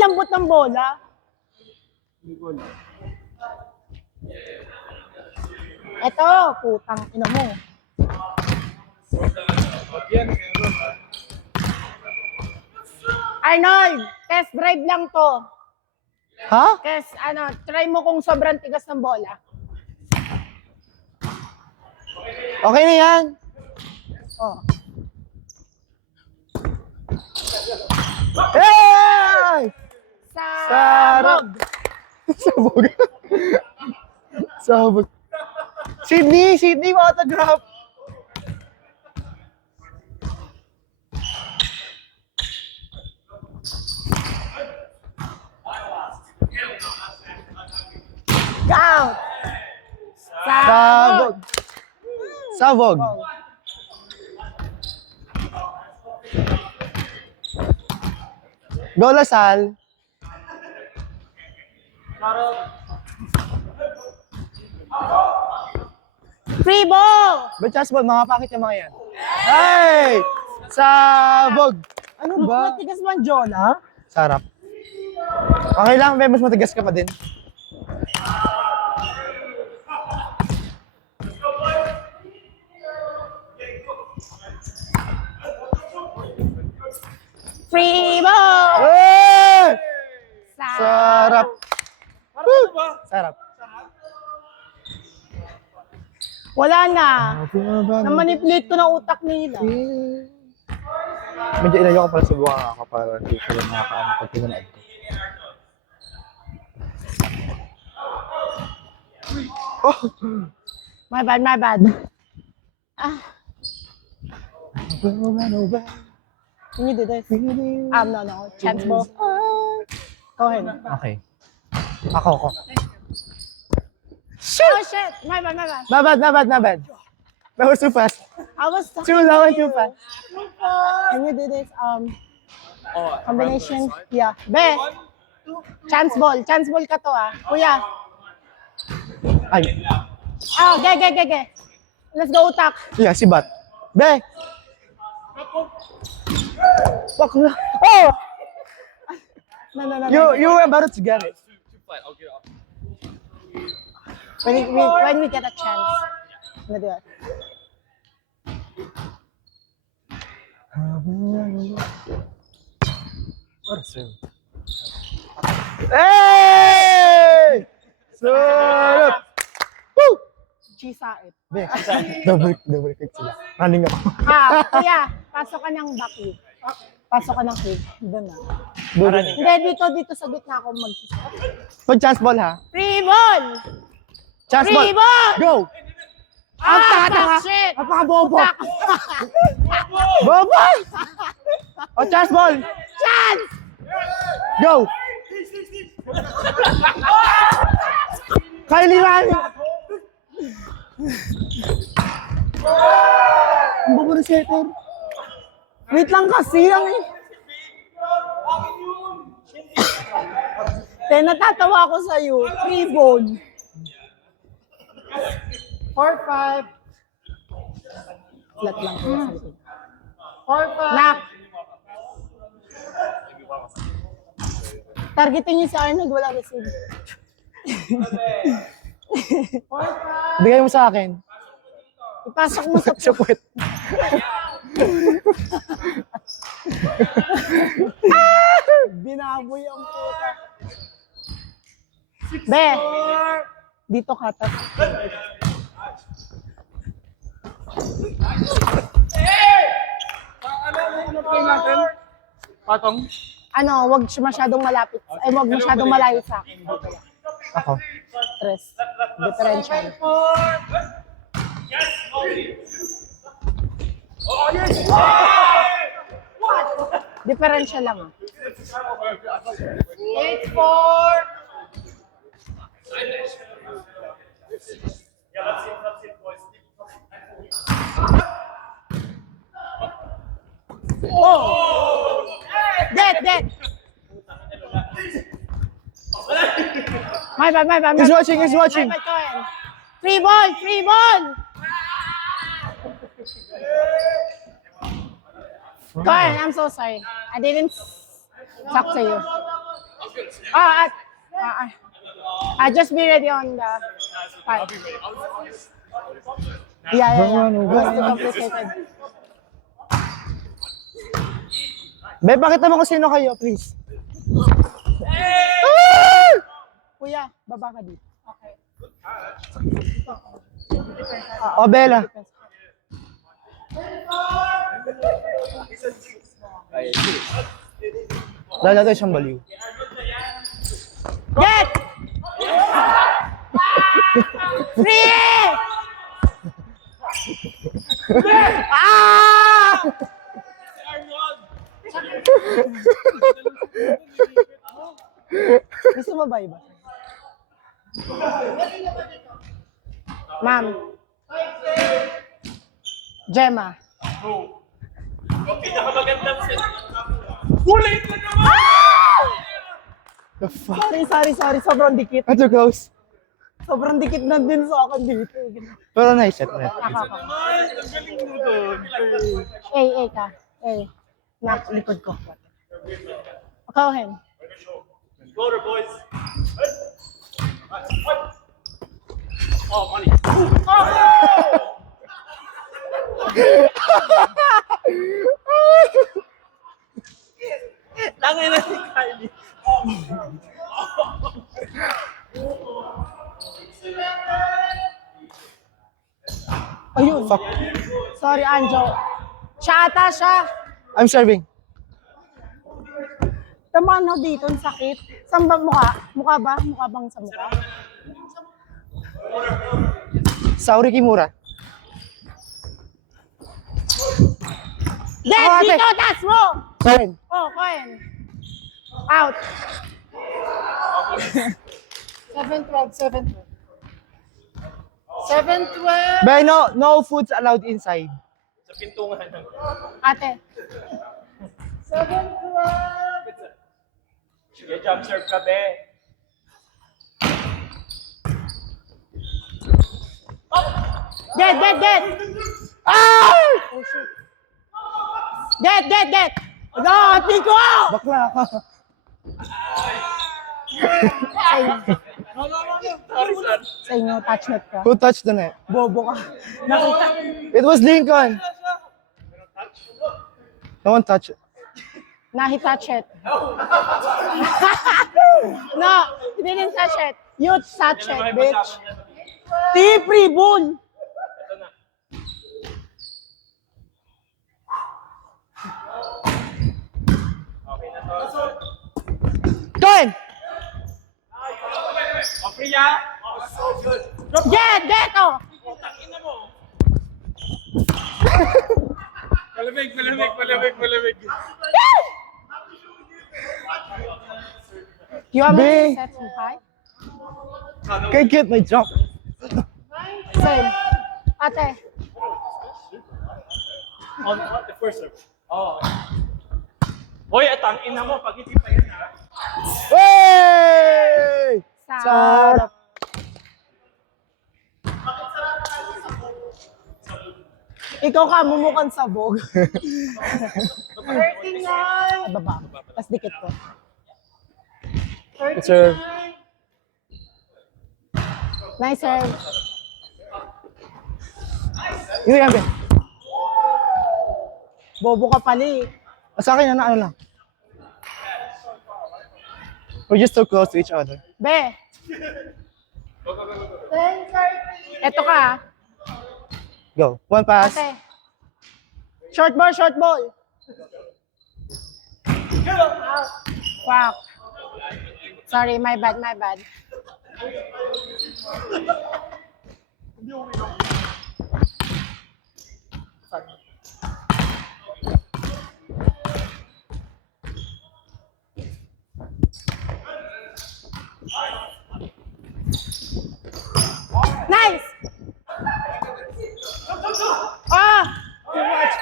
lambot ng bola. Eto, putang ina mo. Arnold, test drive lang to. Ha? Test, try mo kung sobrang tigas ng bola. Okay na yan. Oh. Hey! Sabog. Sabog. Sabog. Sydney, autograph. Count. Sabog. Sabog. Go Lasal. Free ball. Ba't chance ball? Mga pakit yung mga yan. Hey! Sabog. Ano ba? Matigas man, Jonah. Sarap. Okay lang, mas matigas ka pa din. Free ball. Hey! Sarap. Woo! Sarap. Wala na. Namanipulate ko ng utak nila. Medyo ilayo ko pala sa buka ako para hindi ko lang nakakaano pag pinanood ko. Oh! My bad. Ah. Can you do this? No. Chance ball. Go ahead. Okay. Ako. Oh, shit. My bad. Not bad. That was too fast. I was Too fast. Can you do this? Combination? Yeah. Be. Chance ball ka to Kuya. Ay. Ge. Let's go, utak. Yeah, si Bat. Be! Fuck na. Oh! No. You were about to get it. When we get a chance. I'm gonna do it. What a swim. Hey! Sarap! Woo! Chisait. Be, double click sila. Running ako. Kuya, pasok ka ng backlit. Pasok ka ng click. Doon na. Doon. Hindi, dito sa gitna ako mag-stop. Pag chance ball ha? Free ball! Chance Free ball! ball! Go! Ang taka! Shit! Napaka-bobo! Bobo! O, chance ball! Chance! Go! Kylie Rani! Ang bobo na setter. Wait lang kasi lang natatawa ako sa'yo. Free ball. 4-5. Flat lang. 4-5. Nak. Targetin niyo si Arnold, wala receive. 4-5. Bigay mo sa akin. Ipasok mo sa Sa puwet. binaboy ang puta. Be, dito ka tas. Ano play natin? Patong? Wag masyadong malapit. Wag masyadong malayo sa akin. Ako. Tres. Differential. Differential lang ah. 8-4. Oh! Dead! My bad. He's watching. My bad, Cohen. Free ball! Cohen, I'm so sorry. I didn't talk to you. Just be ready on the 5. Yeah. Just too complicated. Be, pakita mo kung sino kayo, please. Kuya, baba ka dito. Okay. O, Bella. Dahil natin siyang baliw. Get! Free! Gusto mo ba iba? Ma'am. Gemma. Ulit na naman! The fuck? Sorry. Sobrang dikit. Too close. Sobrang dikit na din sa akin dito. Pero nice set na. Ang galing mo doon. Ka. Na, likod ko. Akaw, Go there, boys. Oh, money. Langay na si Kylie. Ayun. Fuck. Sorry, Anjo. Siya. I'm serving. Tamaan ho dito, ang sakit. Saan ba mukha? Mukha ba? Mukha bang sa mukha? Sauri Kimura. Yes, ate. dito! That's mo! Fine. Oh, Cohen. Out. 7-12. 7-12. But no foods allowed inside. Sa pintungan. Ate. 7-12. Sige, jump serve ka, be. Get! Ah! Oh, shit. Get! No, ati ko! Bakla ka. Sorry, son. Sa inyo, touch net ka. Who touched the net? Bobo ka. Nakita. It was Lincoln. No one touched it. Nahi-touch it. No, he didn't touch it. You touch it, bitch. Free bull. Ken! Oh, Priya. Oh, so good. Get, oh. Ina mo. Malamig. You want me Be. to set some high? Can't get my jump. Same. Ate. On the first serve. Oh. Hoy, atang ina mo pag hindi pa yan ha. Hey! Sarap. Ikaw ka, mumukhang sabog. 39. Baba. Tapos dikit ko. Good serve. Nice serve. Yun yan, Ben. Bobo ka pala eh. Sa akin, ano lang. We're just so close to each other. Be. Eto ka. Go. One pass. Ate. Short ball. Wow. Sorry, my bad. Nice! Too much.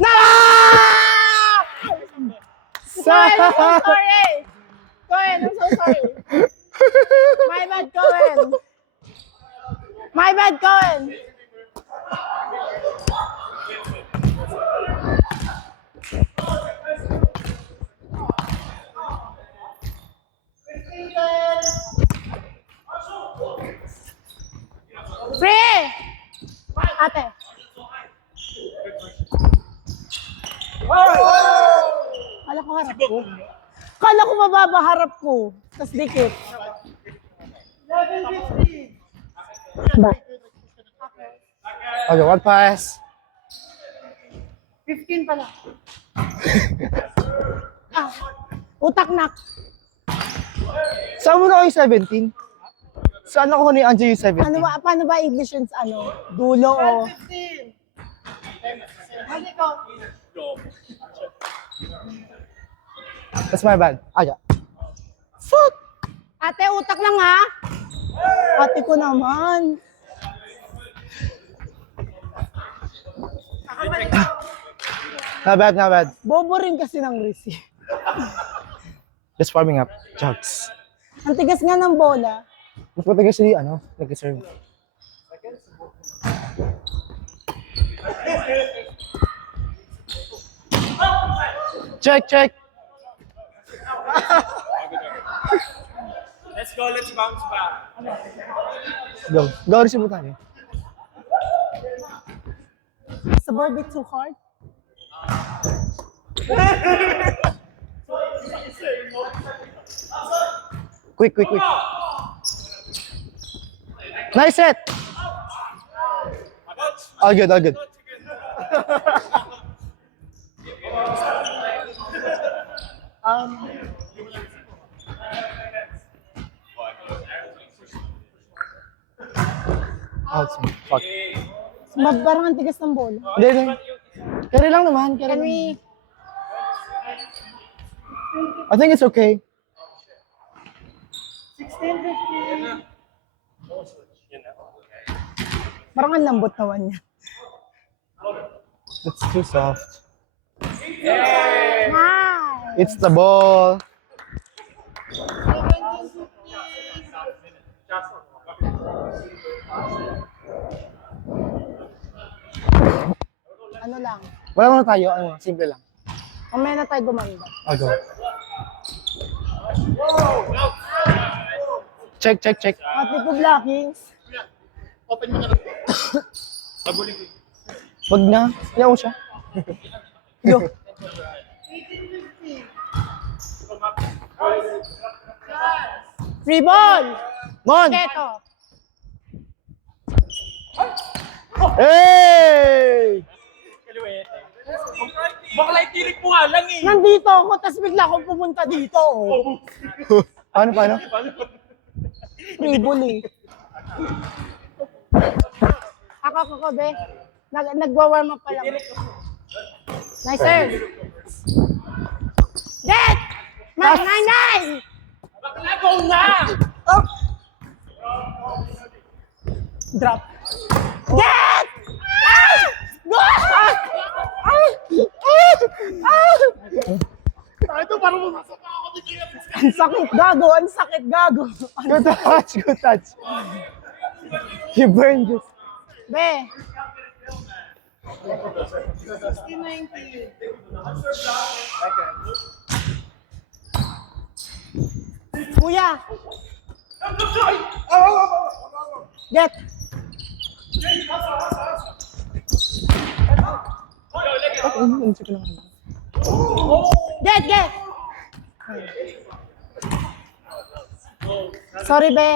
No! Cohen, I'm so sorry. Cohen, I'm so sorry. My bad, Cohen. Kala ko harap ko. Kala ko mababa harap ko. Tapos dikit. Ba? Okay, one pass. 15 pala. Utak-nak. Saan mo na kayo 17? Saan ako ni Anjo yung 17? Paano ba English yun sa dulo o? That's my bad. Aja. Fuck! Ate, utak lang ha? Ate ko naman. Not bad, not bad. Bobo rin kasi ng receive. Just warming up. Jokes. Ang tigas nga ng bola. Mas matagal siya nag-serve. Check, check. Let's go, let's bounce back. Go. Go, receive mo tayo. Is the ball bit too hard? Quick, quick, quick. Nice set. All good, all good. Outside. Fuck. Parang ang tigas ng bola. Hindi, hindi. Carry lang naman. Carry Can lang. we... I think it's okay. 16-15. Parang ang lambot naman niya. It's too soft. Wow! It's the ball. Ano lang? Wala muna tayo. Ano, simple lang. Mamaya na tayo gumanda. I'll go. Check, check, check. Ate ko blockings. Wag na. Ayaw mo siya. Yo. Free ball! Mon! Keto. Hey! Kaliwete. Bakla itirik mo nga lang eh. Nandito ako, tapos bigla akong pumunta dito. Oh. Paano, paano? Free ball eh. Ako, be. Nagwa-warm up pa lang. Nice serve. Get! Nine! Bakla, go na! Oh. Drop. Get! Ah! Go! Ah! Ito, parang masasama ako dito. Ang sakit, gago. Ang sakit, gago. Good touch, good touch. You burned just. Be. Kuya. Get. Get. Sorry, be.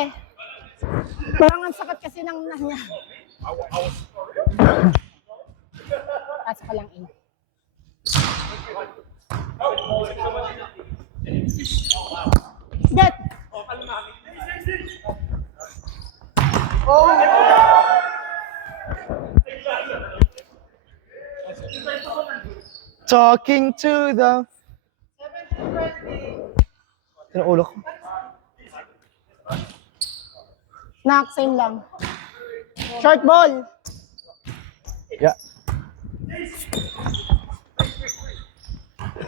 Parang ang sakit kasi ng niya. Pasok ka lang in. Get! Talking to the... Tinuulo ko. Knock, same lang. Short ball. Yeah.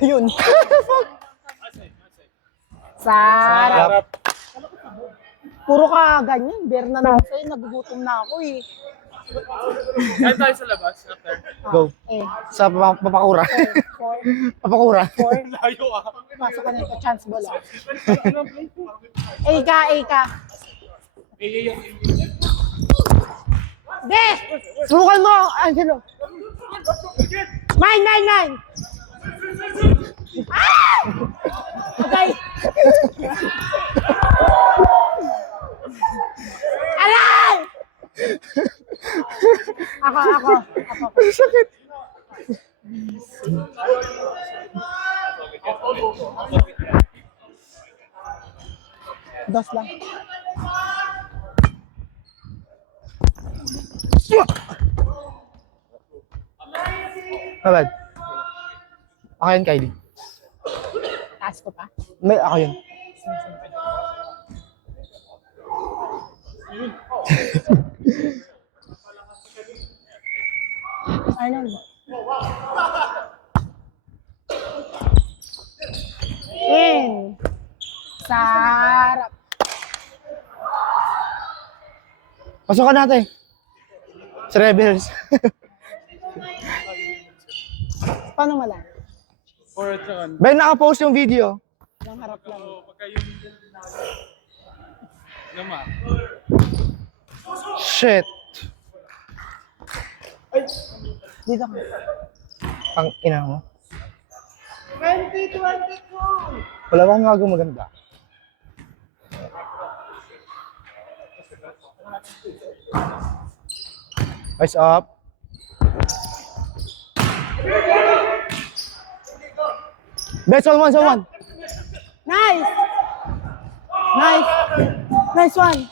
Yun. Sarap. Puro ka ganyan. Bear na naman sa'yo. Nagugutom na ako eh. Kain tayo sa labas, after. Go. Eh, Sa papakura. 4. Papakura. Layo ah. Pasok ka nito. Chance ball ah. A ka. De! Subukan mo, Angelo. Mine! Okay. Aray! Ako. Sakit. Dos lang. Babad. Ako yun, Kylie. Taas ko pa. May ako yun. Arnold. In. Sarap. Pasukan natin. Sa Rebels. Paano malang? Ben, naka-post yung video. Ang harap lang. Shit. Dito ka. Ang ina mo. 2022! Wala bang gagawin maganda? Eyes up. Bet, someone. Nice! Nice one!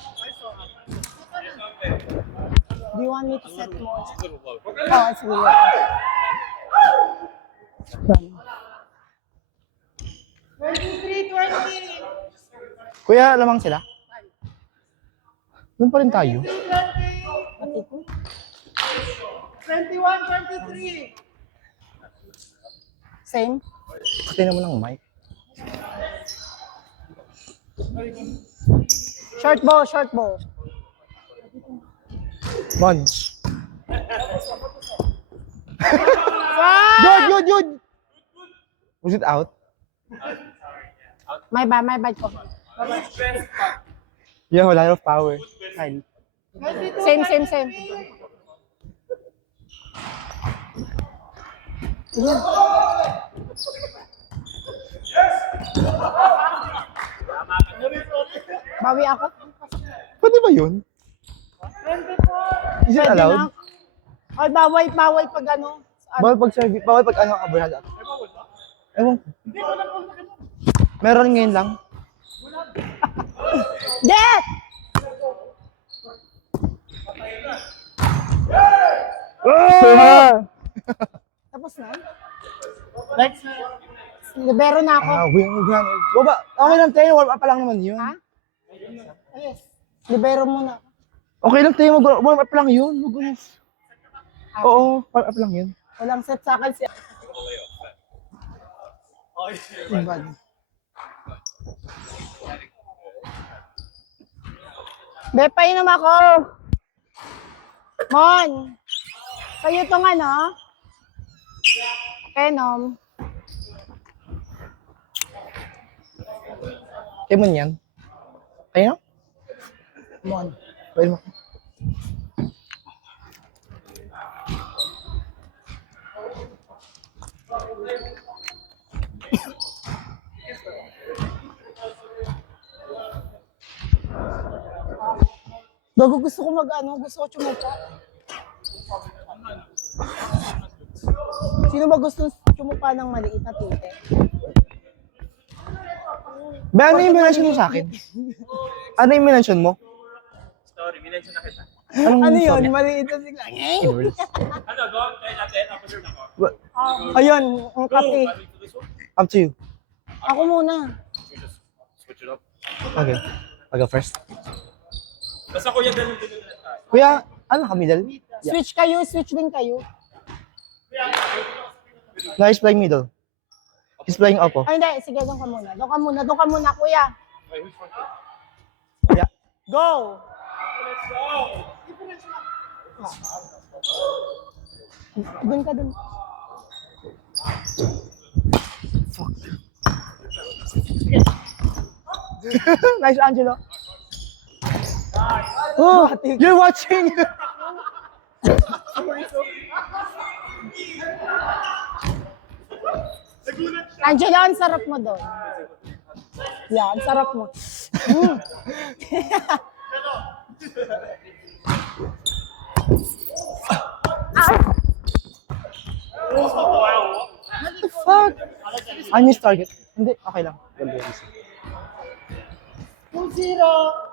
Do you want me to set more? Oh, sige. Kuya, lamang sila? Doon pa rin tayo. Pati ko. 21-23. Same. Pati naman ng mic. Short bow. Bunch. Good. Was it out? My bad ko. You have a lot of power. Kylie. Same. Yan. Bawi ako. Pwede ba yun? Is it Pwede allowed? na. Ay, bawal pag ano. Bawal pag service, bawal pag ano kabrada. Ewan ko. Meron ngayon lang. Get! Tapos na? Next. Libero na ako. Wing. Baba, okay lang tayo, warm up pa lang naman yun. Ha? Yes. Libero muna. Okay lang tayo, warm up lang yun. Magulas. Oo, warm up lang yun. Walang set sa akin siya. Ibad. Be, painom ako. Mon. Sa'yo itong ano? Painom. Tayo mo yan. Ayun na? Mon. Pwede mo. Bago gusto ko gusto ko tsumupa. Sino ba gusto tsumupa ng maliit na tinte? Ba, ano yung minention mo sa akin? Ano yung minention mo? Story, minention na kita. Anong Ano yun? story? Maliit na sigla. Ano, go? Try natin. Ako sure na ako. Ayun, ang kape. Up to you. Ako muna. Just switch it up. Okay. I'll go first. Basta kuya, ganun din na tayo. Kuya, ano ka, middle? Yeah. Switch din kayo. No, he's playing middle. He's playing up, oh. Ay, hindi. Sige, doon ka muna, kuya. Okay, who's front? Yeah. Go! Doon ka. Fuck. Nice, Angelo. Oh, you're watching. Angela, ang sarap mo doon. Yeah, ang sarap mo. Mm. What the fuck? Unused target. Hindi, okay lang.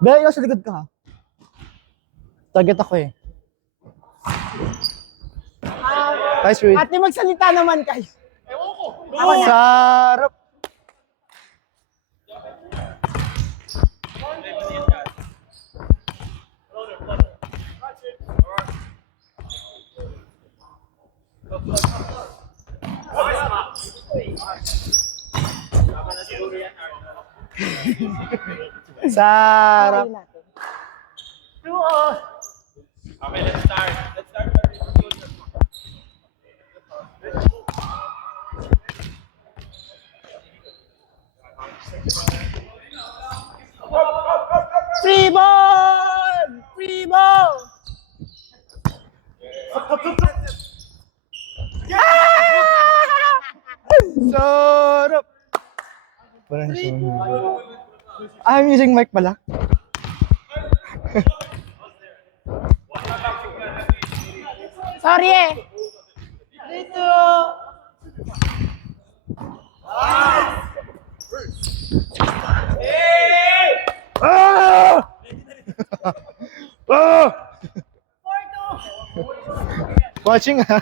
Be, ikaw sa likod ka ha. Target ako eh. Nice read. Ate, magsalita naman kayo. Sarap. Sarap. Try natin. Okay, let's start. Let's start. Free ball! Free ball! Sarap. Parang I'm using mic pala. Sorry eh. Ah! Ah! Watching ha.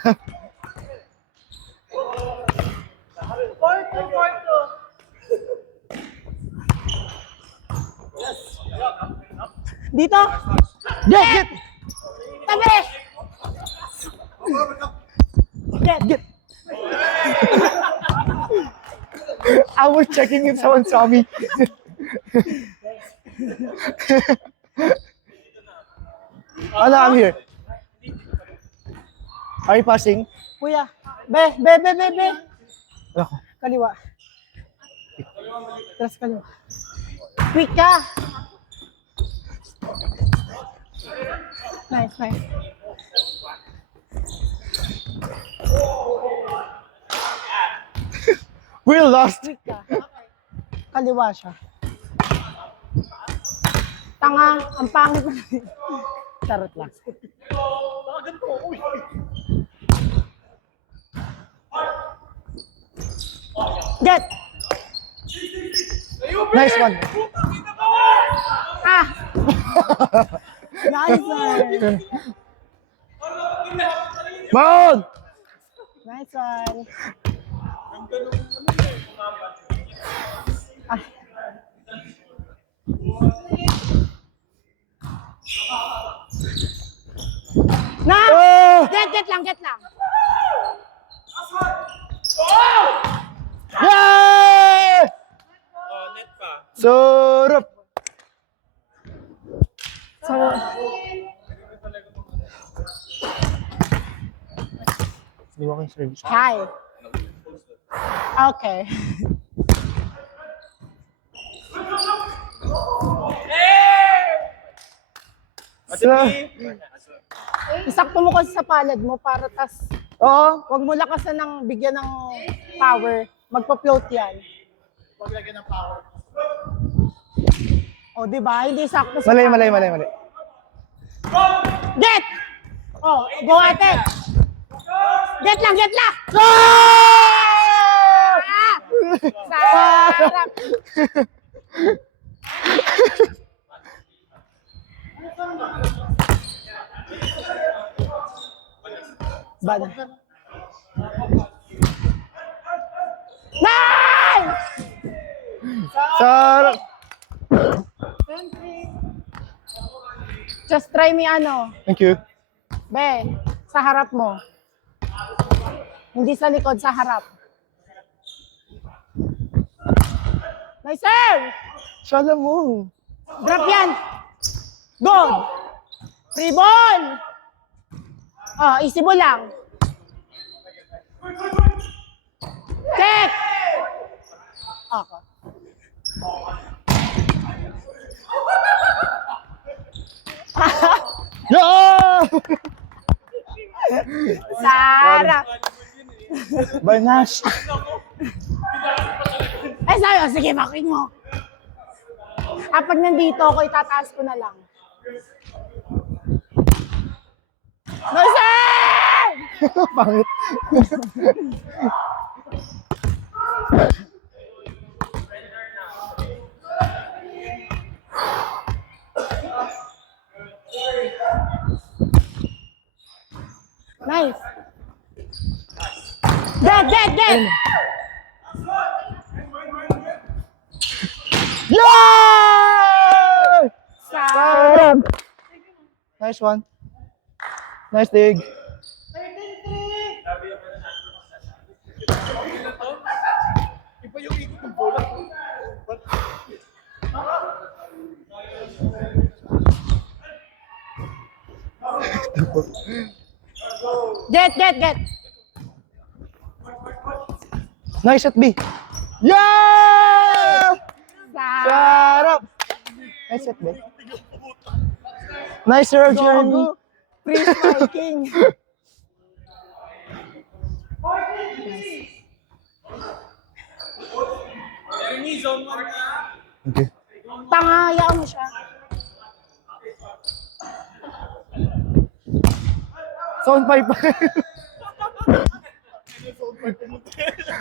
Dito. Get! Tabi! Get! Get! I was checking if someone saw me. Ano, I'm here. Are you passing? Kuya. Be. Ako. Kaliwa. Tras kaliwa. Quick ka. Nice. We're lost. Quick ka. Kaliwa siya. Tanga, ang pangit na. Charot lang. Get! Nice one. Ah! Nice one. Mount! Nice one. Ah. Na! Oh! Get lang. Yay! Net pa. Sarap. So, Di ba kayo service? hi. Okay. Isakto mo kasi sa palad mo para tas Oo. wag mo lakasan ng bigyan ng power. Magpa-float yan. Wag lagyan ng power. O, di ba? Hindi sakto sa Mali. power. Get! Oh, go ate. Get lang. Ah! Sarap. Bana. Nice! Sarap. Just try me Thank you. Be, sa harap mo. Hindi sa likod, sa harap. Nice serve! Sala mo. Drop yan! Good! Free ball! Oh, easy ball lang. Check! Okay. Yeah! Sarap! Barnash. sabi ko, sige, bakin mo. Pag nandito ako, itataas ko na lang. Nice! Pangit. Nice. Get! Yeah! Sarap. Nice one. Nice dig. Iba yung ikot ng bola. Get. Nice at B. Yeah! Sarap. Sarap! Nice at B. Nice serve, Jeremy. Free striking. Jeremy, zone 1 na. Okay. Tanga, hayaan mo siya. Zone 5 pa.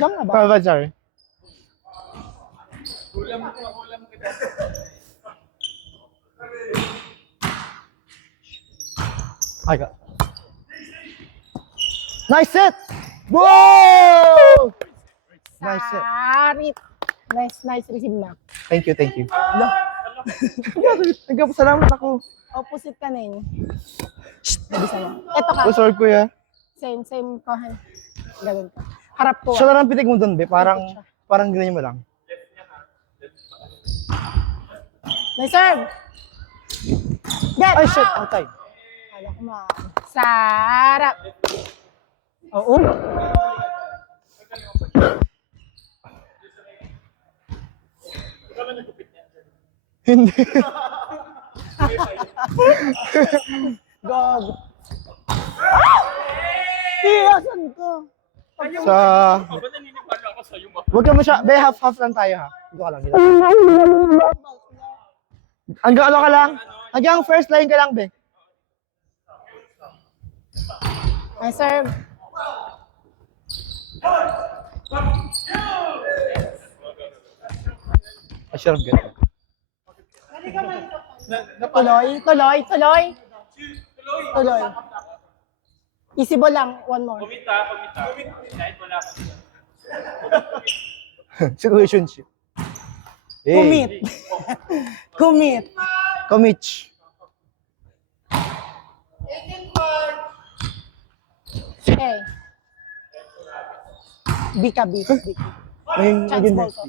Jump na ba? Tama ba, sorry? Hulam kita. I got. Nice set! Whoa! Nice set. Sarit. Nice receive na. Thank you. Nagpapasalamat ako. Opposite ka na yun. Nabisa mo. Ito ka. Oh, sorry, kuya. Same kohan. Gawin ka. Harap ko. Siya lang ang pitik mo dun, be. Parang ganyan mo lang. Nice serve. Get. Ay, shit. Outside. Kala ko sarap. Oo. Hindi. Gog. Tiyasan ko. Sa... Aba, naniniwala ako sa'yo, ma. Huwag ka masya... Be, half lang tayo, ha? Dito ka lang. Hanggang ano ka lang? Hanggang first line ka lang, be. Nice serve. I should have got it. Tuloy. Easy ball lang. One more. Kumita. Kahit wala ka. Situationship. Hey. Commit. Commit. Hey. Bika. Chance ball to.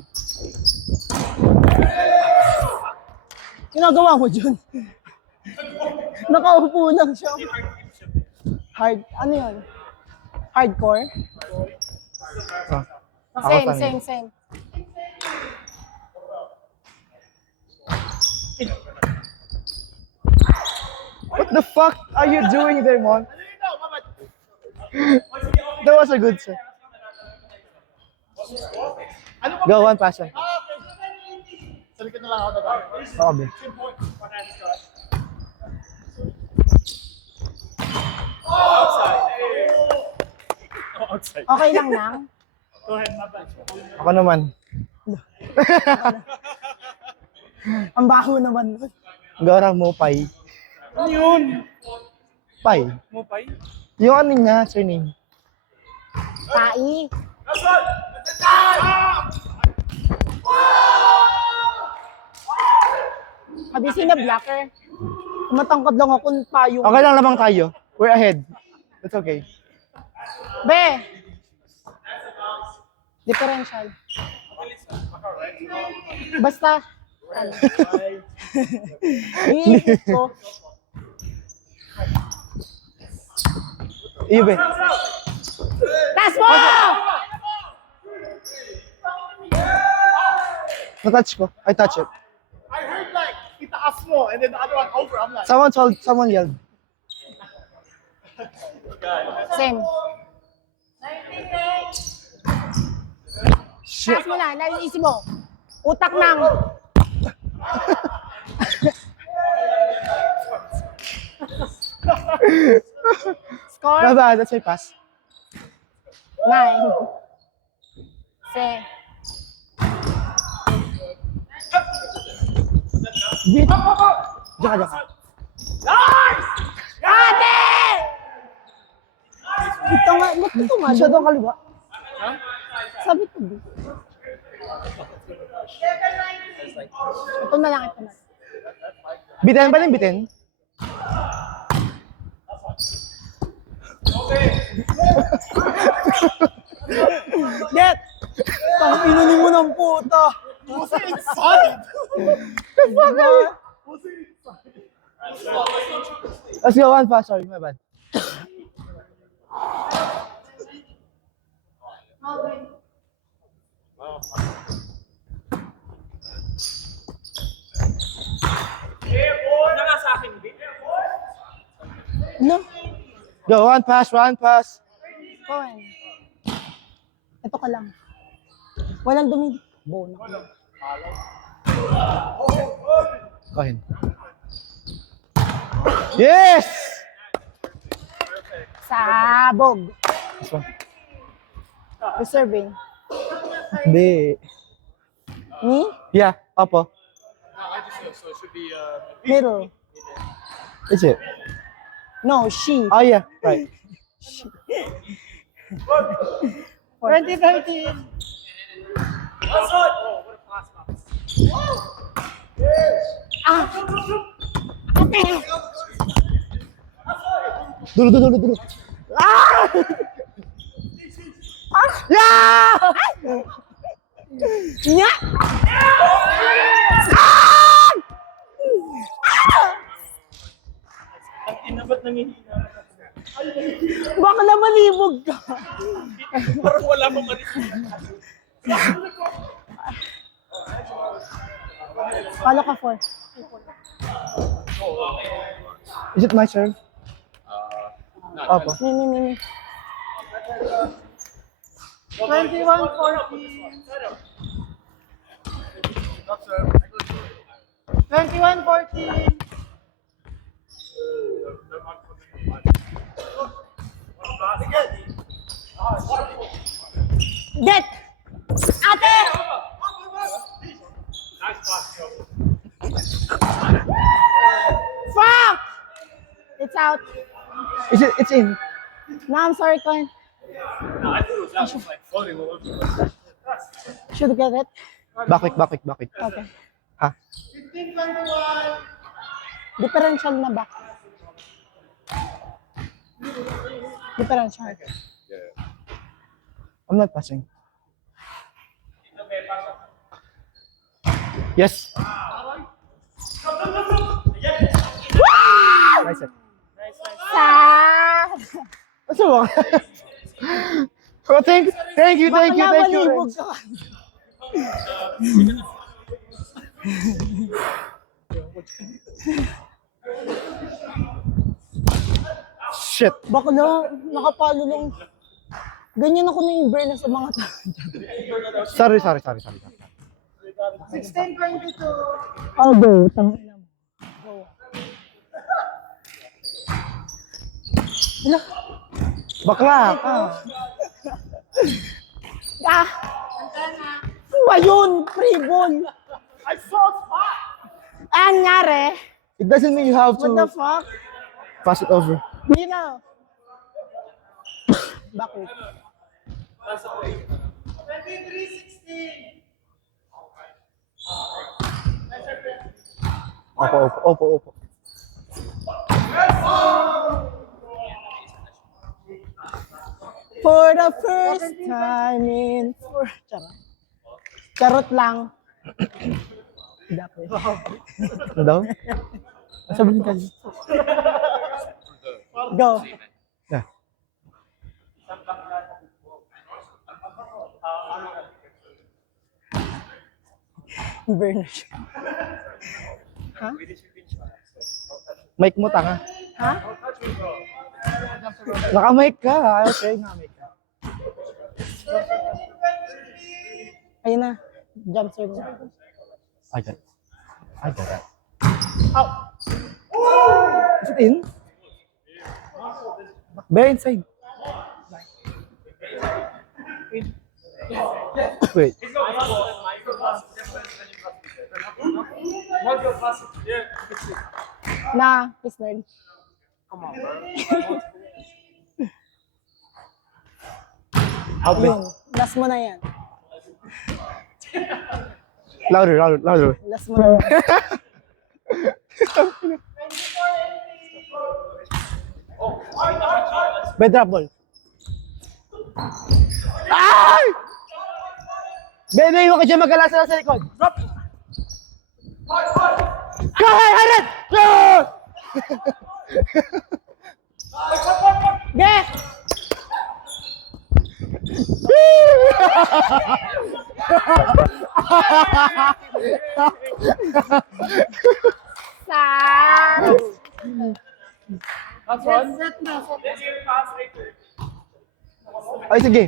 Ginagawa mo dyan. Nakaupo lang siya. Ano yun? Hardcore? Ah, ako Same. What the fuck are you doing there, Mon? That was a good set. Go, one pass. Okay. Sa likod na lang ako dadaan. Oo, be. Outside. Okay lang nang? Go ahead, my bad. Ako naman. Ang baho naman nun. Gara mo, Pai. Ano yun? Pai. Mupay? Yung ano niya, surname. Tai. Kabisi na blocker. Matangkad lang ako ng payong. Okay lang lamang tayo. We're ahead. That's okay. Be! Differential. Basta. Ano? Iisip ko. Iyo, be. Taas mo! Na-touch ko. I touch it. I heard like, itaas mo, and then the other one over. I'm like, Someone yelled. Same. Shit. Taas mo na. Naiisip mo. Utak ng... Score? Baba, that's my pass. 9. Se. Diyan ka. Ate! Ito nga, ba't ito nga? Masyadong kaliwa. Sabi ko, di. Ito na lang, ito na. Bitin ba yung bitin? Get! Pang inunin mo ng puta. Was it inside? Was it inside? Let's go, one pass. Sorry, my bad. Na nga sa akin, Vic. No? Go, one pass, one pass. Cohen. Ito ka lang. Walang dumi. Bona. Kohin. Yes! Sabog. This one. Reserving. Hindi. Me? Yeah, opo. So it should be, Middle. Is it? No, she. Oh yeah, right. 2013. Ah! Dulo. Ah! Yeah! Nya! ang ina ba't nangihina? Bakla malibog ka. Parang wala pa man. Kala ka 4. Is it my serve? Opo. Me. 21-14. 21-14. Get! Ate! Fuck! It's out. Is it? It's in. No, I'm sorry, Coin. Should get it. Back quick. Okay. Ha? Differential na back. Differential. I'm not passing. Yes. Nice set. Sa... What's wrong? Oh, thank you. Bakla malibog ka. Shit. Bakla, nakapalo lang. Ganyan ako na yung brain sa mga tao. Sorry. 16-22. I'll go. Tangina mo. Go. Hala. Bakla. Ah! Ano ba yun? Free ball. I saw a spot. Ah, nangyari? It doesn't mean you have What the to fuck? pass it over. Hindi na. Bakit? 23-16. Opo. For the first time in... Charot lang. Dapat. Ano daw? Sabihin ka. Go. Yeah. Burn siya. Ha? Mic mo, tanga. Ha? Naka-mic ka. Okay, naka-mic ka. Ayun na. Jump serve mo. I got it. I got it. Out. Is it in? Bare inside. Wait. Na, please learn. Out me. Yun. Last mo na yan. Louder, louder, louder. Last mo na yan. Bed drop ball. Ay! Bebe, iwan ka dyan mag-alasa sa likod. Drop! Go ahead, Harit! Shoot! Ge! Sa... That's one. Ay, sige.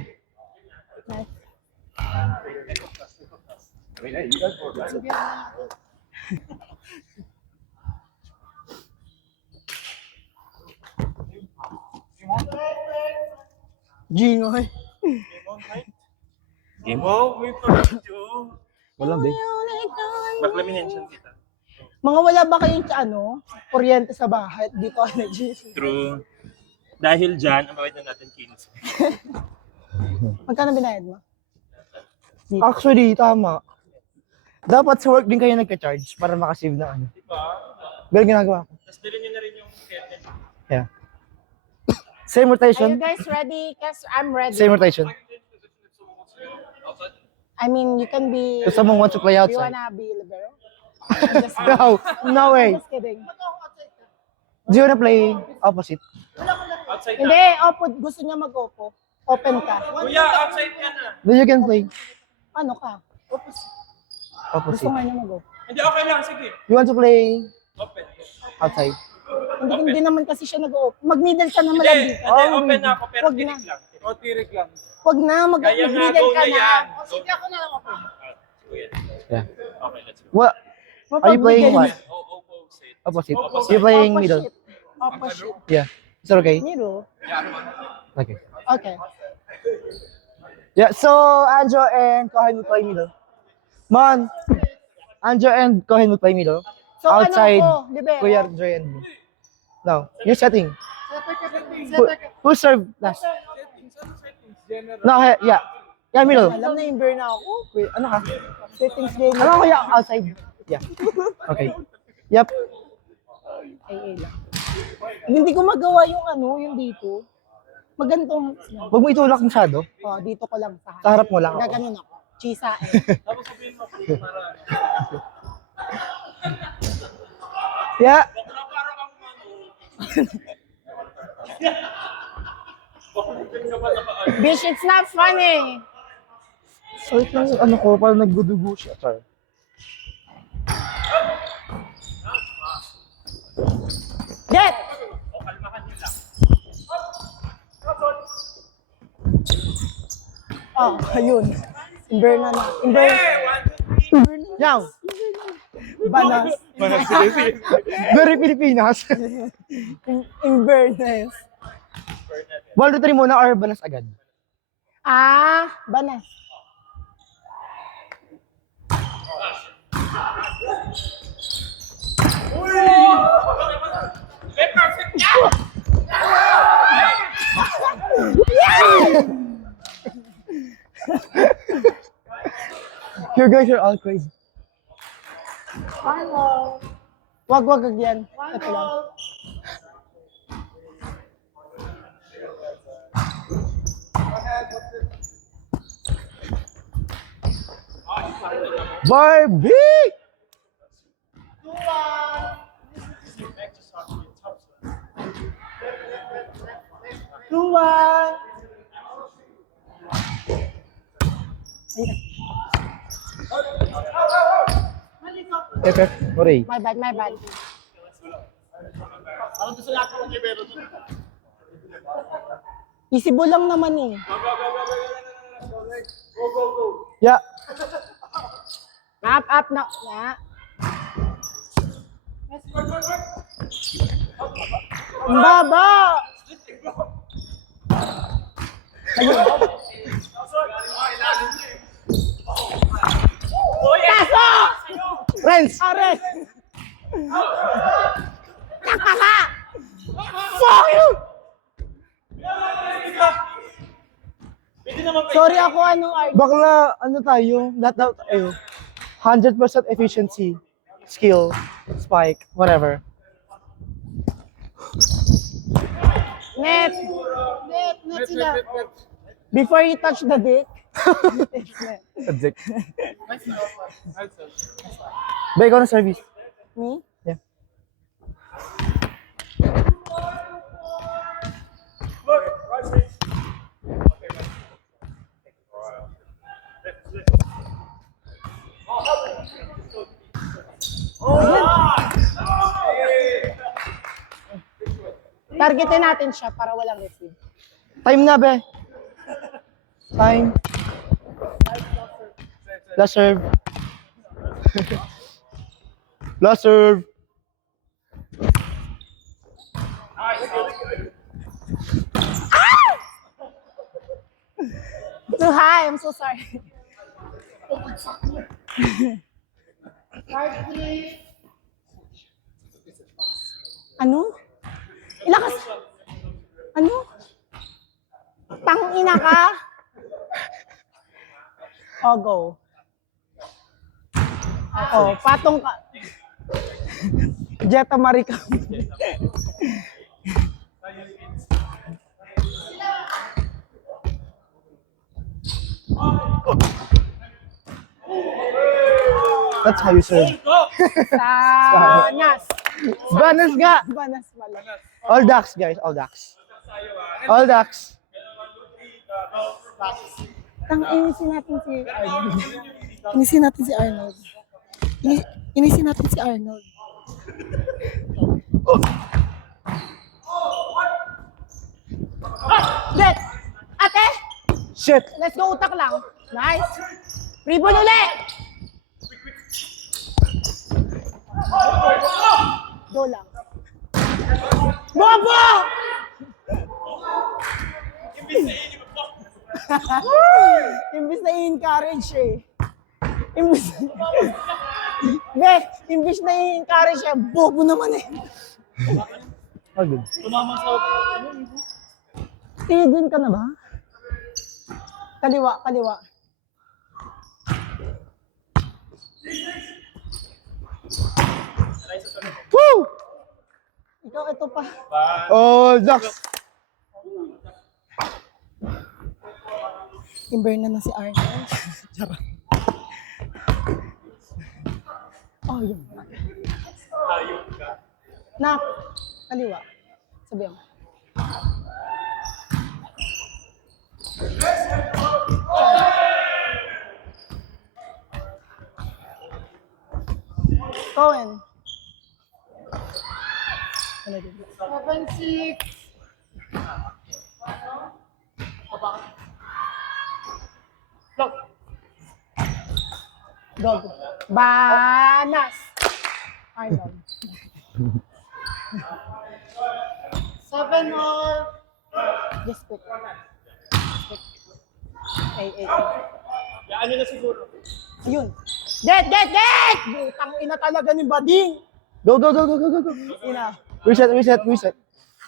Gingoy. Wow, may pag-video. Walang day. Mag-lamination kita. Mga wala ba kayong kuryente sa bahay? Dito energy. True. Dahil dyan, ang bayad na natin 15. Magkano binayad mo? Actually, tama. Dapat sa work din kayo nagka-charge para makasave na ano. Diba? Pero ginagawa ko. Tapos dalhin nyo na rin yung kettle. Yeah. Same Are you rotation. guys ready? Because I'm ready. Same rotation. I mean, you can be... If someone wants to play Do you outside. wanna be libero? I'm just kidding. No, no I'm way. just kidding. Do you wanna play opposite? Outside Hindi, na. opo. Gusto niya mag-opo. Open ka. Kuya, outside ka na. Then you can play Ano ka? Gusto opposite. nga niya mag-opo. Hindi, okay lang. Sige. You want to play Open. outside? Hindi naman kasi siya nag-opo. Mag-middle ka naman Hindi, lang hindi. dito. Open na ako, pero Wag na. tirik lang. O, tirik lang. Wag na, Kaya nga, mag-middle go ka na na. yan. O, sige, ako na lang open. Kuya. Yeah. Okay, let's go. What? Are you playing Mapagbigay what? Opposite. Opposite. You're playing middle. Opposite. Yeah. Is that okay? Middle. Okay. Okay. Yeah. So Anjo and Kohen will play middle. Man, Anjo and Kohen will play middle. So, Outside, ano ko? Libero? Kuya Joy and me. No, you're setting. Setter ka. Who serve last? General. No, yeah. Yeah, middle. Alam na yung burn na ako. Wait, ano ka? Settings game. Ano ko yung outside? Yeah. Okay. Yep. Ay, lang. Hindi ko magawa yung dito. Magantong, Huwag mo itulak masyado. dito ko lang sa Sa harap mo lang. Gaganon ako. Chisa eh. Tapos sabihin mo, para Yeah. parang ang ano. Bish, it's not funny. So, ito yung ano ko, parang nagdudugo siya. Sorry. Get! O, kalmahan nyo lang. Oh, ayun. Burn na na. Burn. Yaw! Banas. Very Pilipinas. Inverness. 1 to 3 muna or banas agad? Banas. May perfect na! You guys are all crazy. Wag yan. Ito lang. Barbie! Luwa! Okay, sorry. My bad. Isibo lang naman eh. Yeah. Up na. Yeah. Ang baba! Kaso! Friends! Ares! Kakaka! Fuck you! Pwede naman Sorry ako, Bakla, ano tayo? Lahat daw tayo. 100% efficiency, skill, spike, whatever. Net sila. Before you touch the dick. Subject. Ba, ikaw na service. Me? Yeah. Targetin natin siya para walang receive. Time na, be. Time. Last serve. Last serve. Too high, I'm so sorry. Ano? Ilakas. Ano? Tangina ka? Oh, go. Oh, patong ka. Jetta Marica. That's how you serve. Sanas. Banas nga! Banas pala. All ducks, guys. All ducks. All ducks. Inisin natin si Arnold. Inisin natin si Arnold. Inisin natin si Arnold. Get! Ate! Shit! Let's go utak lang. Nice. Rebound ulit! Go lang. Bobo! Imbis na i-encourage eh. Imbis na i-encourage siya, bobo naman eh. All good. tumama sa... Tigin ka na ba? Kaliwa, kaliwa. Woo! Ikaw, ito pa. All ducks. Timber na si Arnold. Charot. Oh, yun. Nak, kaliwa. Sabi mo. Cohen. 7-6. Go. Banas. Arnold. 7-all. Just quit. Ay. Ano na siguro? Ayun. Get! Butang ina talaga ni Bading. Go. Ina. Reset.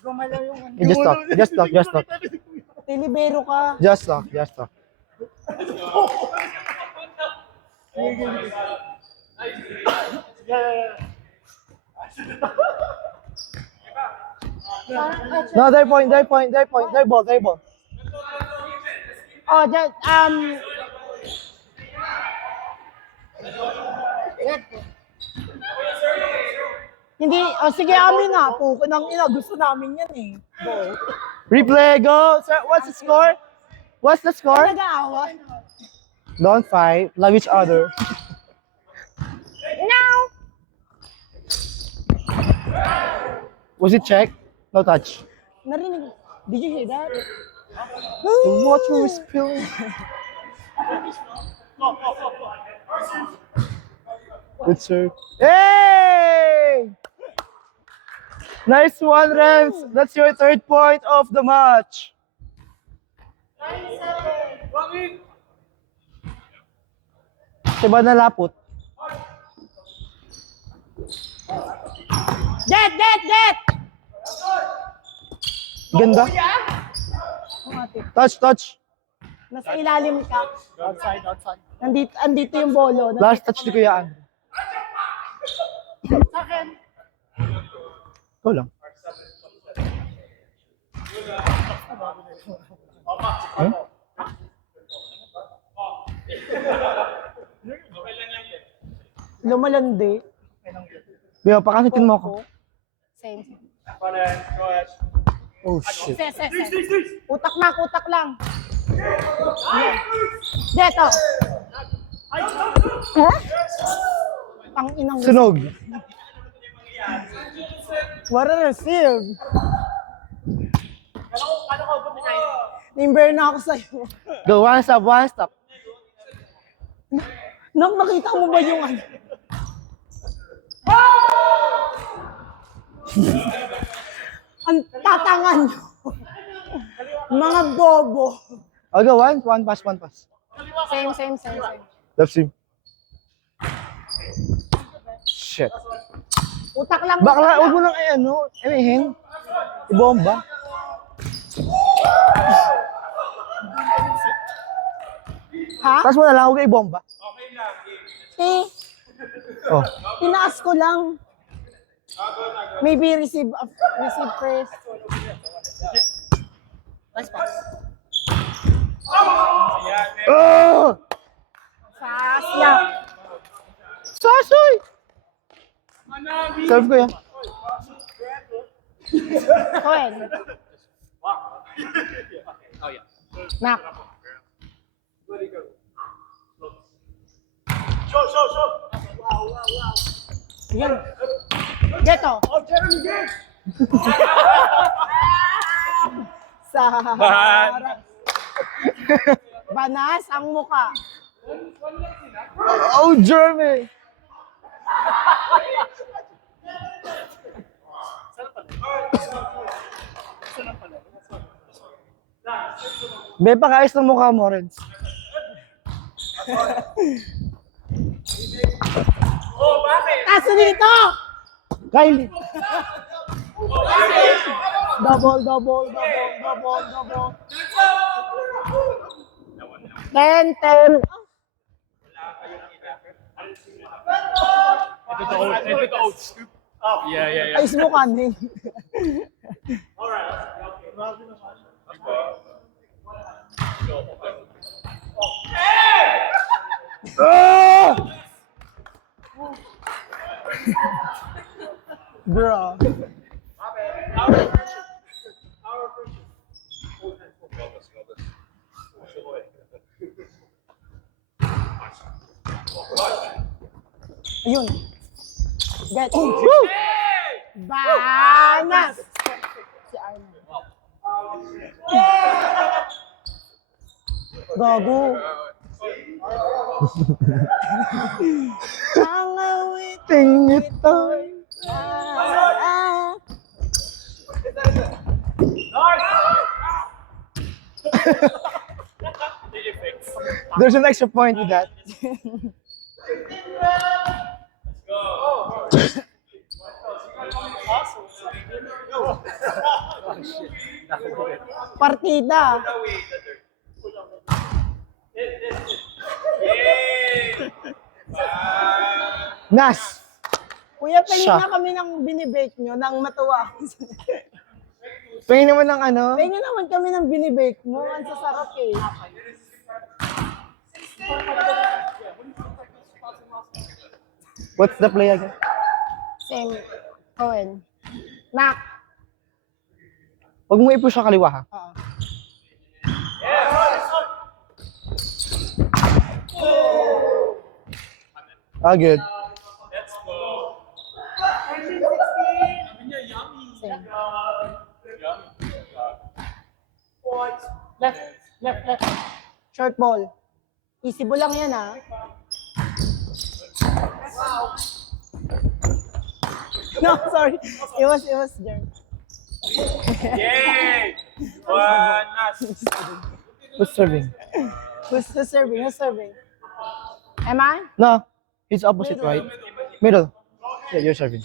Gumalaw yung ano. Just talk. Tilibero ka. Just talk. No, their ball. Oh, just, hindi, sige amin na. Puko ng ina, gusto namin yan eh. Go. Replay, go. Sir, what's the score? Nag-aawa. Don't fight. Love each other. No! Was it check? No touch. Narinig. Did you hear that? Watch me spilling. Good serve. Hey! Nice one, Rems. That's your third point of the match. Diba nalapot? Det! Ganda. Touch, touch. Nasa ilalim ka. Outside. Andito yung bolo. Last touch ni Kuya Andrew. Sa akin. Ikaw lang. Huh? Lumalandi. Biyo, pakasitin mo ako. Same. Go ahead. Oh, shit. Se. Utak lang. Deto. Huh? Ang inang Sunog. What a receive. Paano ko bumigay? Nimber na ako sa'yo. Go, one stop. Nakita mo ba yung ano? Ang tatangan nyo. Mga bobo. I'll go one pass. Same. Left sim. Shit. Utak lang. Bakla, huwag mo lang emihin. Ibomba. Ha? Tapos mo na lang, huwag ka ibomba. Eh, Oh. tinaas ko lang. Maybe receive first. Nice pass. Oh! Fast lang. Sasoy! Serve ko yan. Cohen. Nak. Show. Yan. Geto. Oh, Jeremy game. Sa Banas ang muka. Oh, Jeremy! Be, pakaayos ng mukha mo, Reds. Kaso dito! Kylie. Double. 10. Ito to oats. Yeah. Ayos mo kami. Ah! Bro. Ayun. Get. Woo! Banas! Si Arnold. Gago. Ang awiting ito'y There's an extra point with that. partida. Nas! Kuya, pahingin Siya. na kami ng binibake nyo nang matuwa ako. Pahingin naman ng ano? Pahingin naman kami ng binibake mo. Ang sasarap eh. What's the play again? Same. Cohen. Nak. Huwag mo i-push sa kaliwa, ha? Oo. Ah, good. Same. Left. Short ball. Easy ball lang yan, ha? No, sorry. It was Jerm. Yay! One as. Who's serving? Who's serving? Who's serving? Am I? No, it's opposite, Middle. right? Middle. Yeah, you're serving.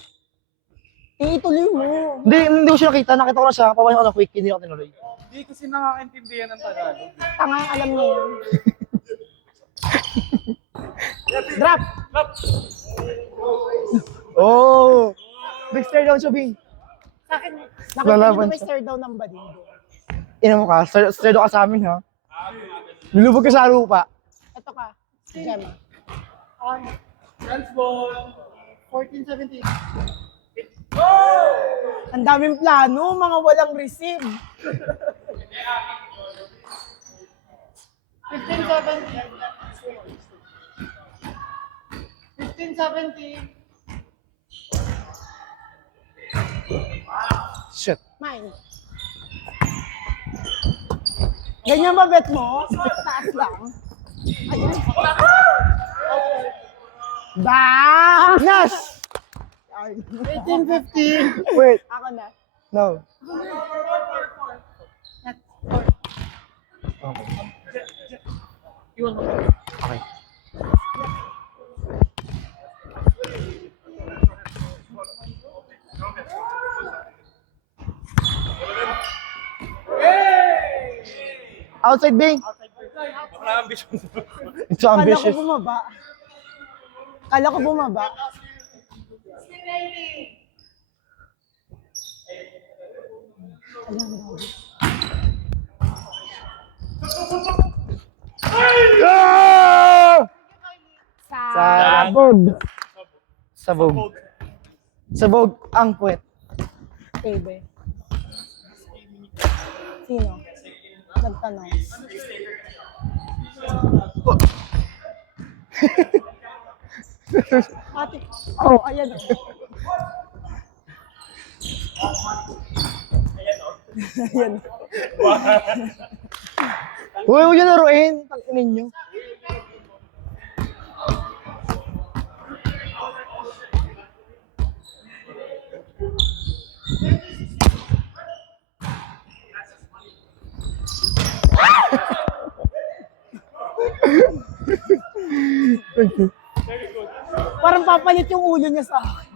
Ituloy mo. Hindi ko siya nakita. Nakita ko na siya. Papahin ako ng quick. Hindi ako tinuloy. Hindi kasi nakakaintindihan ng Tagalog. Tanga, alam niya yan. Drop! Oh! Big stare down siya, Bing. Sa akin, Lalaban nakita may siya. stare down ng bading. Ina mo ka. Stare down ka sa amin, ha? Lulubog ka sa lupa. Ito ka, Gemma. Transball. 14-17. Ang daming plano, mga walang receive. 15-17. 15-17. Shit. Mine. Ganyan ba bet mo? Taas lang. Ayun. Ba! Nas! 18-15. Wait. Ako na. No. Okay. Outside, Bing. Wala ambition. It's so Kala ko ambitious. bumaba. Kala ko bumaba. Ah! Sa... Sabog. Sabog. Sabog ang puwet. Baby. Sino? Nagtanong. Ate. Oh, ayan. Ayan. Uy, huwag yung laruin. Tanginin nyo. Parang papalit yung ulo niya sa akin.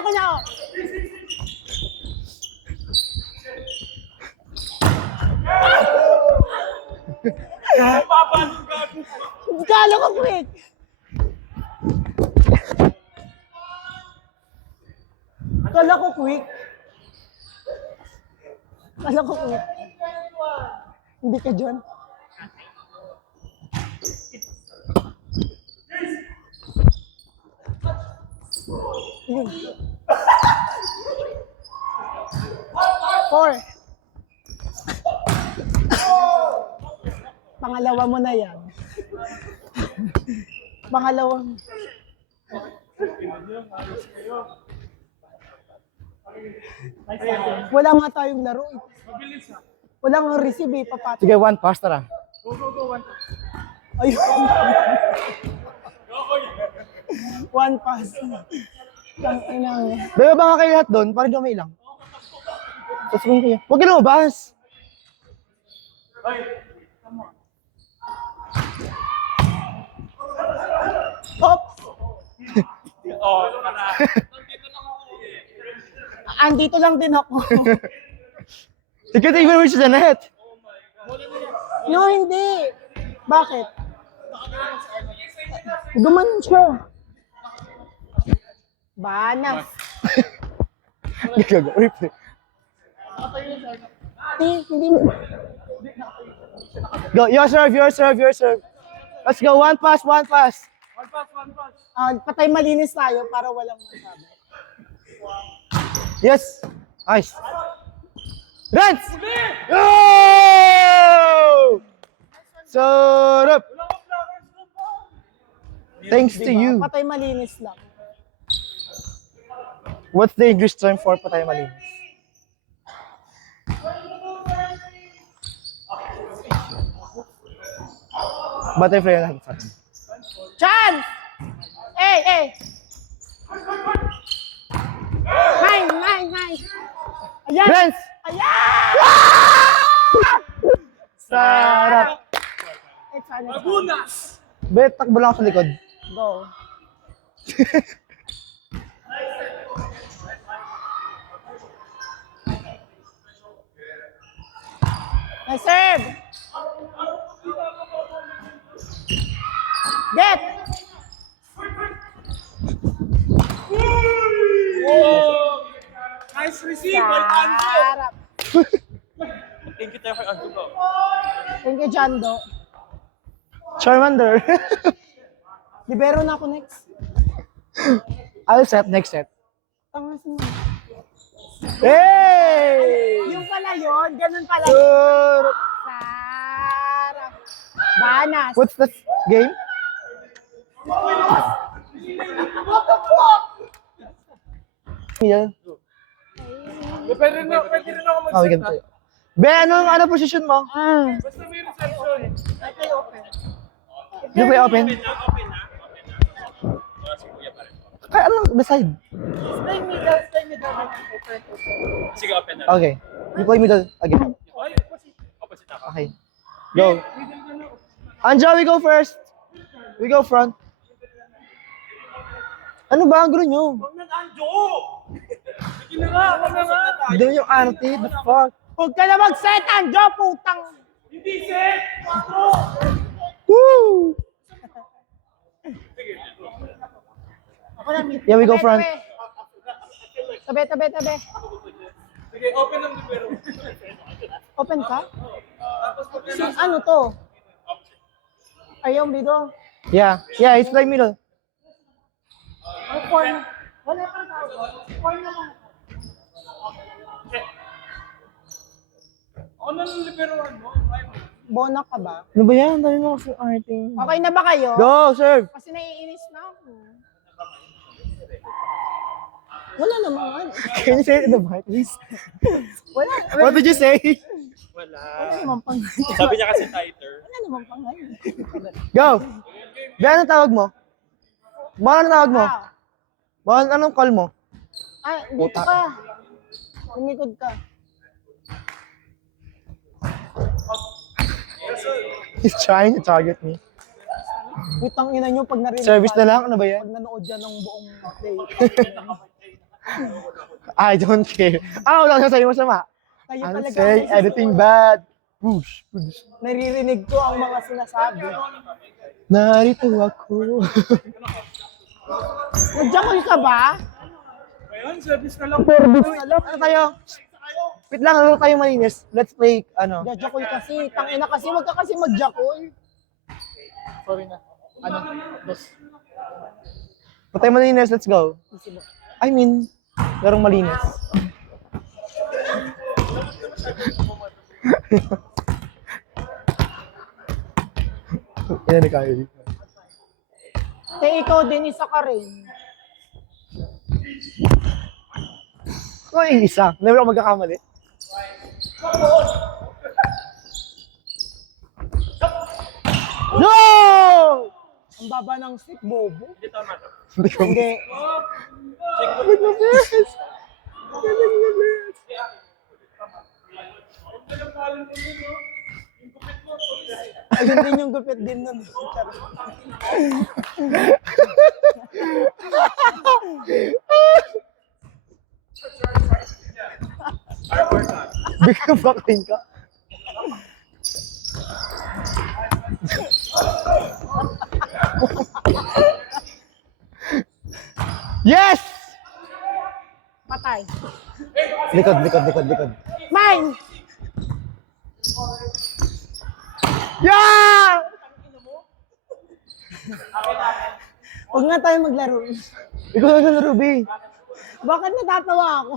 Ako na. Kala ko quick. Kala ko quick. Hindi ka dyan. Yun. 4. Pangalawa mo na yan. Pangalawa mo. Wala nga tayong laro. Wala nga receive eh, papato. Sige, one pass, tara. Ayun. One pass. Ang inang. Beba ba nga kayo lahat doon? Para di ako may ilang. Sasabihin kayo. Huwag ka na mabas. Hop! Oh, para. Andito lang din ako. You can't even reach the net. No, hindi. Bakit? Gumanon siya. Banas. Hindi ka gawin. Hindi mo. Go, your serve. Let's go, one pass. Patay malinis tayo para walang masabi. Yes. Nice. Runs! Oh! Sarap! Thanks to you. Patay malinis lang. What's the English term for patay malinis? Butterfly na sa atin. Chance! Eh! Mine! Ayan! Vince! Ayan! Sarap! It's fine. Agunas! Bet, takbo lang ako sa likod. Go. Nice serve! Get! Oh! Nice receive by Anjo! Sarap. Thank you tayo kay Anjo ko. Thank you, Jando. Charmander. Libero na ako next. I'll set, next set. Tanga si mo. Hey! Yung pala yun, ganun pala yun. Sarap! Sarap. Banas. What's the game? Yan. Pwede rin ako Oh, ganito. Be, ano position mo? Basta may reception. You play open? Open na. Open na. Si Kuya pa rin. Kaya ano, decide. Stay middle. Open. Sige, open na. Okay. You play middle again. Ay, opposite na ako. Okay. Go. Anjo, we go first. We go front. Ano ba? Ang gulo nyo. Huwag na Anjo! Sige na nga. Doon yung arte. The fuck? Huwag ka na mag-set, Anjo, putang. Hindi set! 4! Woo! Ako na, mid. Yeah, we go front. Tabi. Sige, open ang libero. Open ka? Tapos pag Ano to? Ayaw, middle. Yeah, it's like middle. Corner. Wala kang tawag. Corner lang. Ano nang liberoan mo? Bona ka ba? Ano ba yan? Ang dami mo kasi arte. Okay na ba kayo? Go, serve! Kasi naiinis na ako. Wala naman. Can you say it in the mic, please? Wala. What did you say? Wala. Wala naman pang Sabi niya kasi tighter. Wala naman pang Go! Be, anong tawag mo? Mahal, anong tawag mo? Mahal, anong call mo? Dito ka. Lumikod ka. He's trying to target me. Putang ina nyo pag narinig. Service na lang? Ano ba yan? Pag nanood yan ng buong play. I don't care. Wala kang sasabihin mo sama. Kayo I'm talaga. saying anything bad. Push. Naririnig ko ang mga sinasabi. Narito ako. Nagjakol ka ba? Ayun, service na lang. Ano tayo? Wait lang, ano tayo malinis? Let's play, ano? Nagjakol kasi. Tangina kasi. Wag ka kasi magjakol. Sorry na. Dos. Pag tayo malinis, let's go. I mean, larong malinis. Yan na kayo. Ikaw din, isa ka rin. Ako yung isa. Never ako magkakamali. No! Ang baba ng stick, bobo. Hindi tama to. Hindi ko. Hindi. Ayun din yung gupit din nun. Biglang bakain ka. Yes! Patay. Likod. Mine! Yeah! Huwag nga tayo maglaro. Ikaw na Ruby. Bakit natatawa ako?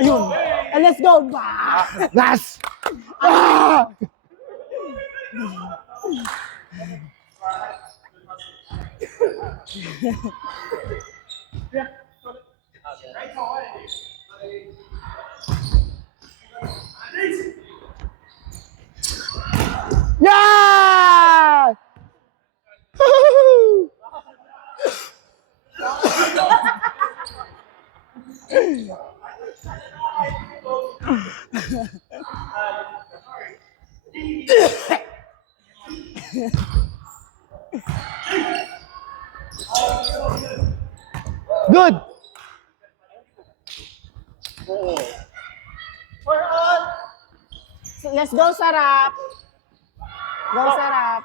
Ayun. Let's go. Bah! Last! Ah! Yeah! Good. Let's go, Sarap. Go, Sarap.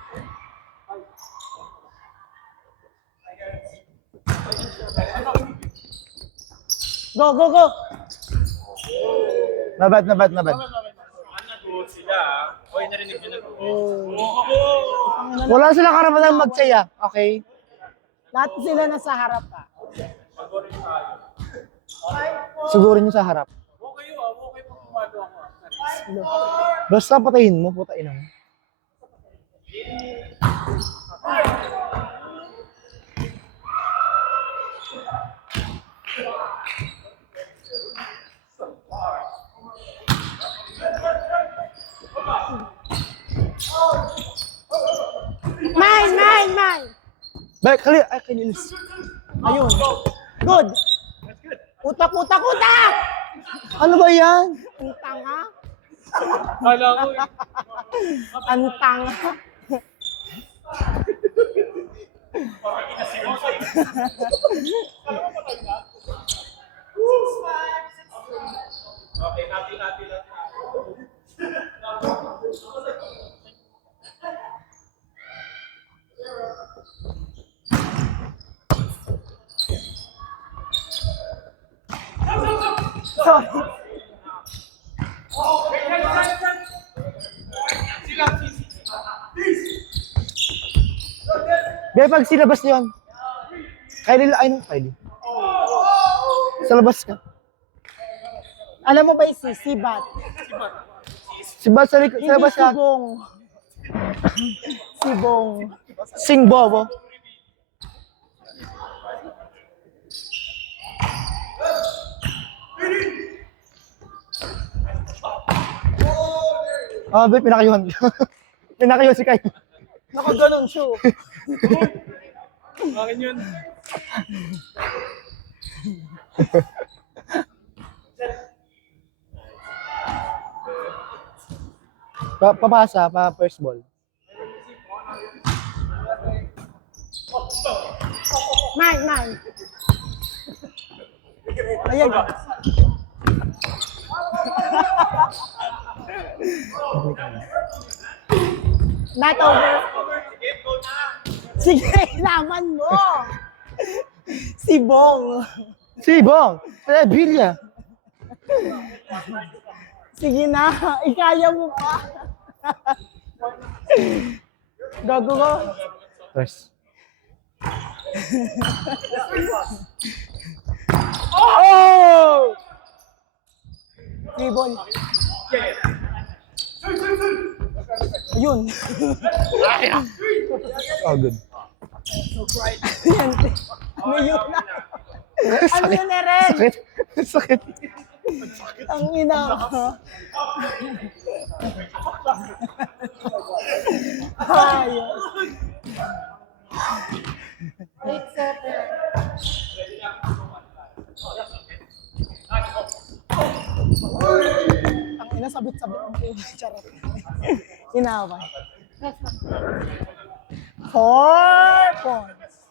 Go, go, go. Nabad. Ano nag-vote sila? Hoy, narinig nyo nag-vote. Wala silang karapatang magsaya. Okay? Lahat sila nasa harap ka. Siguro nyo sa harap. Okay pa pumalo ako. Basta patayin mo, putain mo. Mine. Baik, kali, ay, kanilis. Ayun. Good. Utak. Ano ba yan? Ang tanga. Kala ko eh. Ang tanga. Okay, natin lang. Sorry. Baik, pag silabas yun. Kylie, ay, no, Kylie. Sa labas ka. Alam mo ba yung Sibat? Si Bas, sa labas ka. Sibong. Sing bobo. Babe, pinakayuhan. Pinakayuhan si Kylie. Nakaganon siya. Akin yun. Papasa, first ball. Mine. Ayan. Not over. Sige, laman mo. Sibong. Sibong! Bilya! Sige na, ikaya mo pa. Gago ko. First. Oh! Sibol. Ayun. Oh, good. Yan. May yun na. Ano yun na rin? Sakit. Ang ina ko. Ayun. Ang ina, sabit-sabit ang puno. Charot. Inaway. 4 points.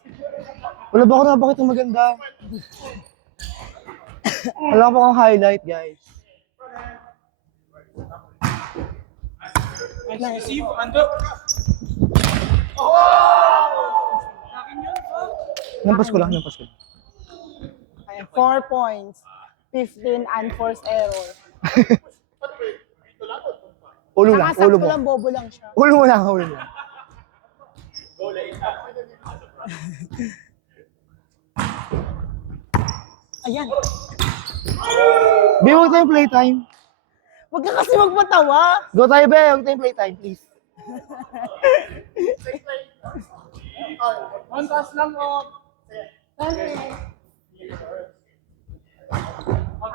Wala ba ako napakita maganda? Wala pa akong highlight, guys. Receive, ando. Nampas ko lang. 4 points. 15 unforced error. Ulo lang, Nakasakto ulo mo. lang, bobo lang siya. Ulo mo lang. Ayan. Be, huwag tayong playtime. Huwag ka kasi magpatawa. Go tayo, be. Huwag tayong playtime, please. One pass lang o.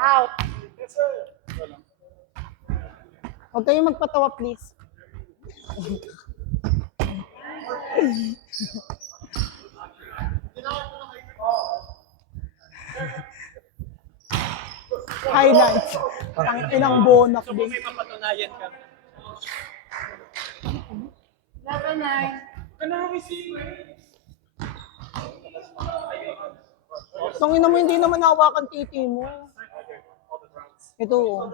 Out. Huwag kayong magpatawa, please. Highlights. Ang inang bonak Gusto mo din. may mapatunayan ka. Tangina mo, hindi naman hawakan titi mo. Ito. Oh.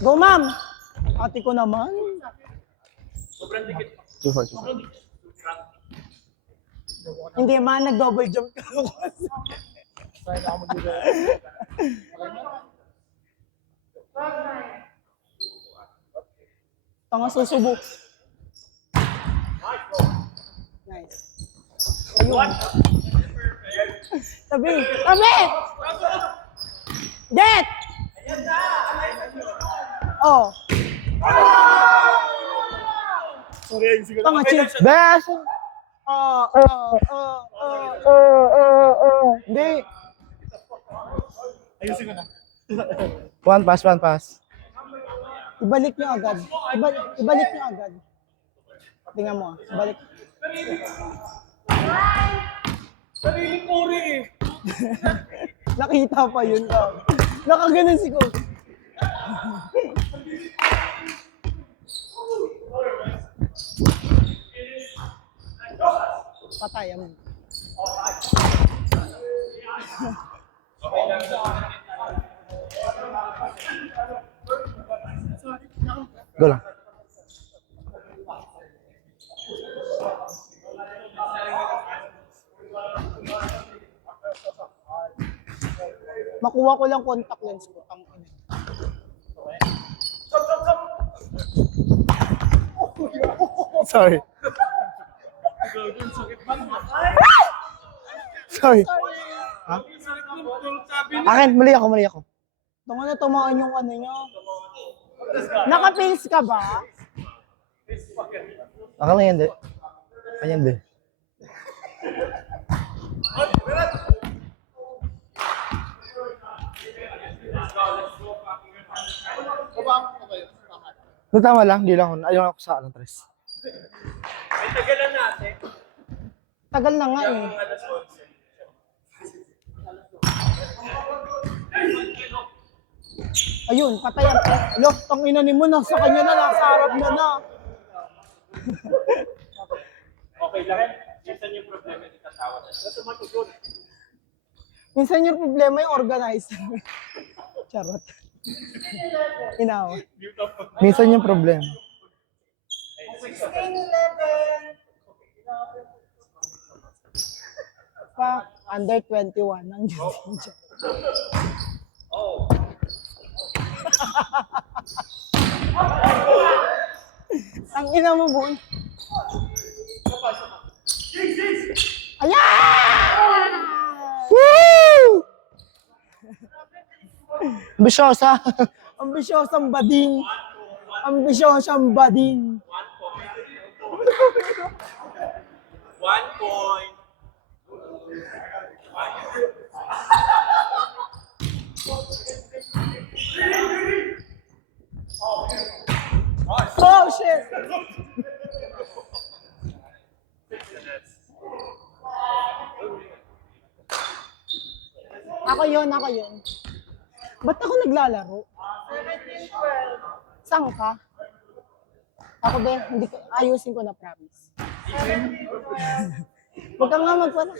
Go, ma'am. Ate ko naman. Sobrang dikit. 2-4. Hindi man, nag-double jump ka. Tanga susubok. Nice. Ayun. Tabi! Tabi! Get! Oh. Tanga chill. Bes! Hindi. Ayusin ko na. One pass. Ibalik nyo agad. Ibalik nyo agad. Tingnan mo. Ibalik. Sarili puri eh. Nakita pa yun. Nakaganon si Coach. Patayan mo. Go lang. Makuha ko lang contact lens ko. Tangina. Sorry. Sorry. Ha? Akin, mali ako. Tungkol na tumaan yung ano nyo. Naka-face ka ba? Akala yan, di. Ayan, di. No, tama lang, di lang ako. Ayaw ako sa anong tres. Ay, tagalan natin. Tagal na nga eh. Alas 11. Ayun, patayan. Alo, tangina ni mo, nasa kanya na, nasa harap na na. Okay lang. Minsan yung problema ni kasawa na. Kasi matutun. Minsan yung problema yung organizer. Charot. Inawa. Minsan yung problema. Pa, under 21 ang Justin dyan. Ang ina mo, Bon. Ayan! Woo! Ambisyosa. Ambisyosang bading. Ambisyosang bading. 1 point. Oh, shit! Ako yun. Ba't ako naglalaro? 17-12. Saan ka? Ako ba, hindi ko, ayusin ko na, promise. Huwag ka nga magpala.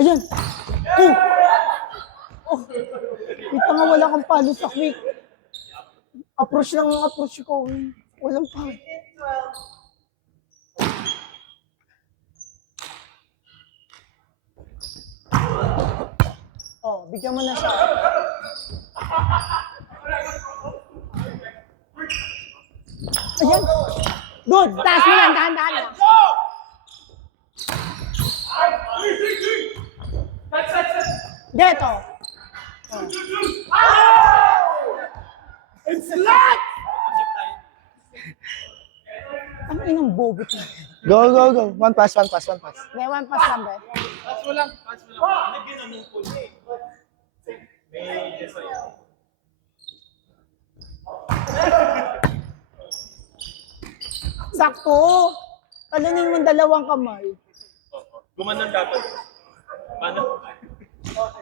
Ayan! Oh! Kita nga wala kang palo sa quick. Approach lang ang approach ko. Walang palo. Oh, bigyan mo na siya. Ayan. Good. Taas mo lang. Dahan-dahan lang. Dito. It's lag! Ang inang bobo to. Go, go, go. One pass, one pass, one pass. May one pass lang ba? Pass mo lang. Hindi ginanong ko niya eh. May design. Sakto. Kalunin mo dalawang kamay. Gumanon dapat. Paano?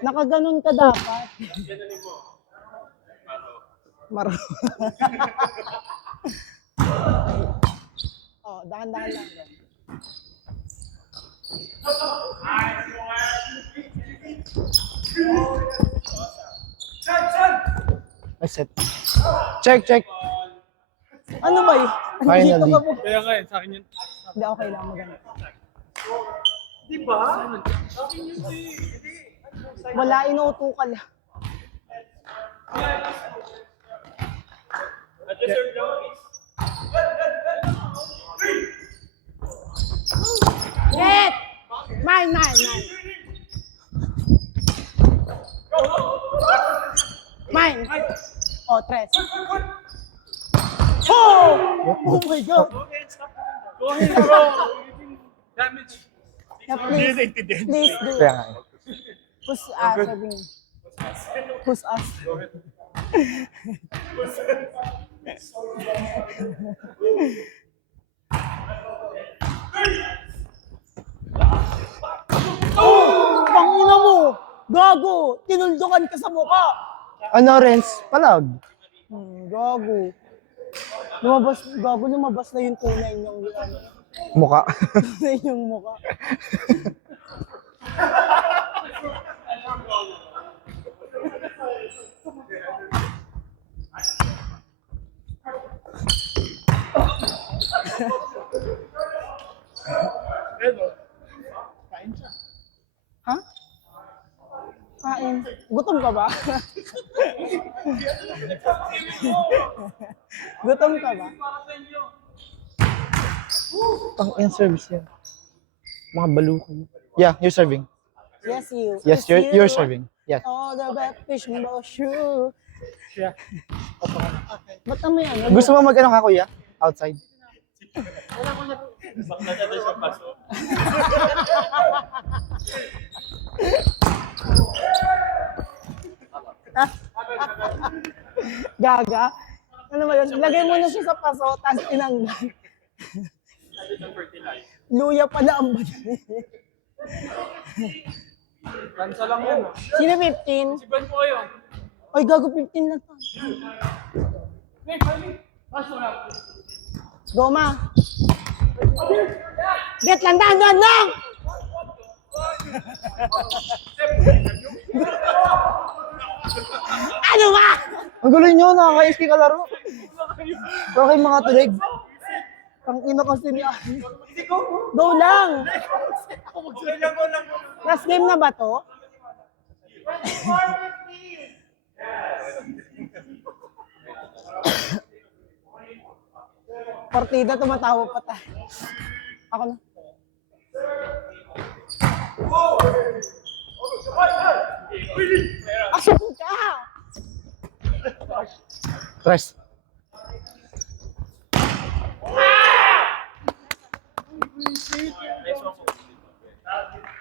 Nakaganon ka dapat. Ganonin mo. Maro. Oh, dahan-dahan lang. I set. Check, check. Ano ba yun? Finally. Dito ka po. Kaya nga eh, sa akin yun. Hindi, okay lang. Maganda. Di ba? Sa akin yun eh. Wala, inuuto ka lang. Adjust your nose. Get! Mine, mine, mine. Mine. Oh, tres. Oh! Oh my God. Go ahead, stop. Go ahead, bro. Damage. Yeah, please, please do. Kaya nga. Who's serving? Who's us? Oh! Pangina mo! Gago! Tinuldukan ka sa mukha! Ano, Renz? Palag. Gago. Lumabas na yung tunay niyang ano. Muka. Tunay yung mukha. Ha? Kain. Gutom ka ba? Gutom ka ba? Pang in service yan. Mga balukan. Yeah, you're serving. Yes, you. Yes, you're serving. Yes. Oh, the bad fish mo, sure. Ba't naman yan? Gusto mo mag-ano ka, kuya? Outside? Bakla na siya pasok. Gaga? Ano ba yun? Lagay mo na siya sa paso, tapos tinanggal. Luya pala ang bali. Kansa lang yan. Sino 15? Siban po kayo. Ay, gago 15 lang to. Goma. Get lang, dahan lang! Ano ba? Ang gulo nyo, nakaka-SK ka laro. Pero kayo mga tulig. Ang ina kasi ni Ari. Go lang! Last game na ba to? Partida, tumatawa pa tayo. Ako na. Asok ka! Tres.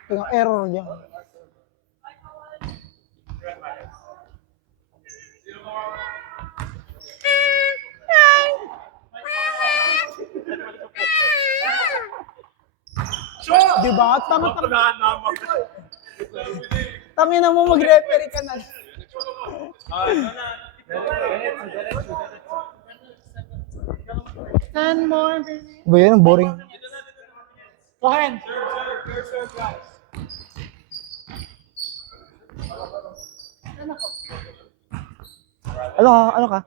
Yung error niya. Diba? Tangin na mo, mag-referee ka na. And more. Ba yan? Boring. Go ahead. Ano ka?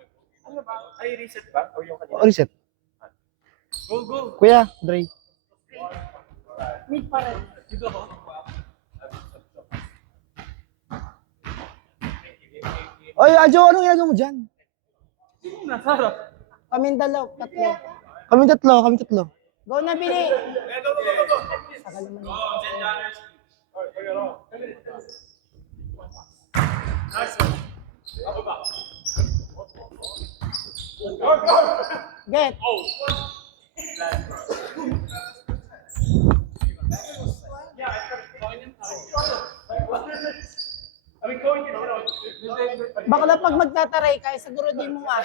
Ay, reset ba? O yung kanina? O, reset. Go, go. Kuya, Dre. Mid pa rin. Oy, Adjo, anong ginagawa mo dyan? Nasarap. Kaming dalaw, tatlo. Kami tatlo. Go na, Bili. Go, go, go, go. Tagal naman. $10. Nice one. Ako ba? Get. Oh. Bakla pag magtataray ka, siguro di mo nga.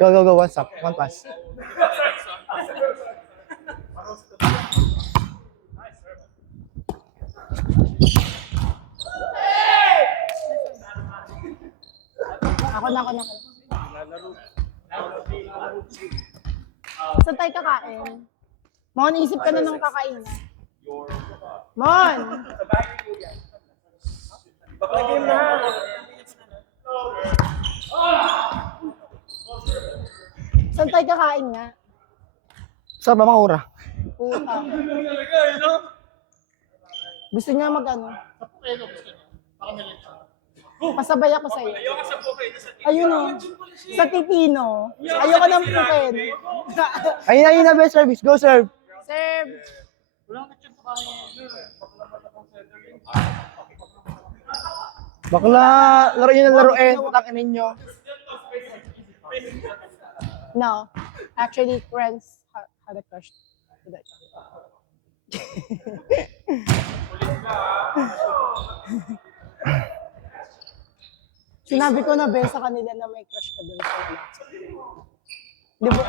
Go, go, go. One stop. One pass. Ako na. Saan tayo kakain? Mon, isip ka na ng kakain. Mon! Game na. Saan tayo kakain nga? Sa Mamangura. Puta. Talaga, you know? Gusto niya mag-ano? Pasabay ako sa'yo. Ayoko sa buffet. Ayun o. Sa Titino. Ayoko ng puken. Ayun na, best service. Go, serve. Serve. Bakla, laro nyo na laruin. Putang ninyo. No. Actually, friends had a crush today. Sinabi ko na be sa kanila na may crush ka dun sa lalaki. Di ba?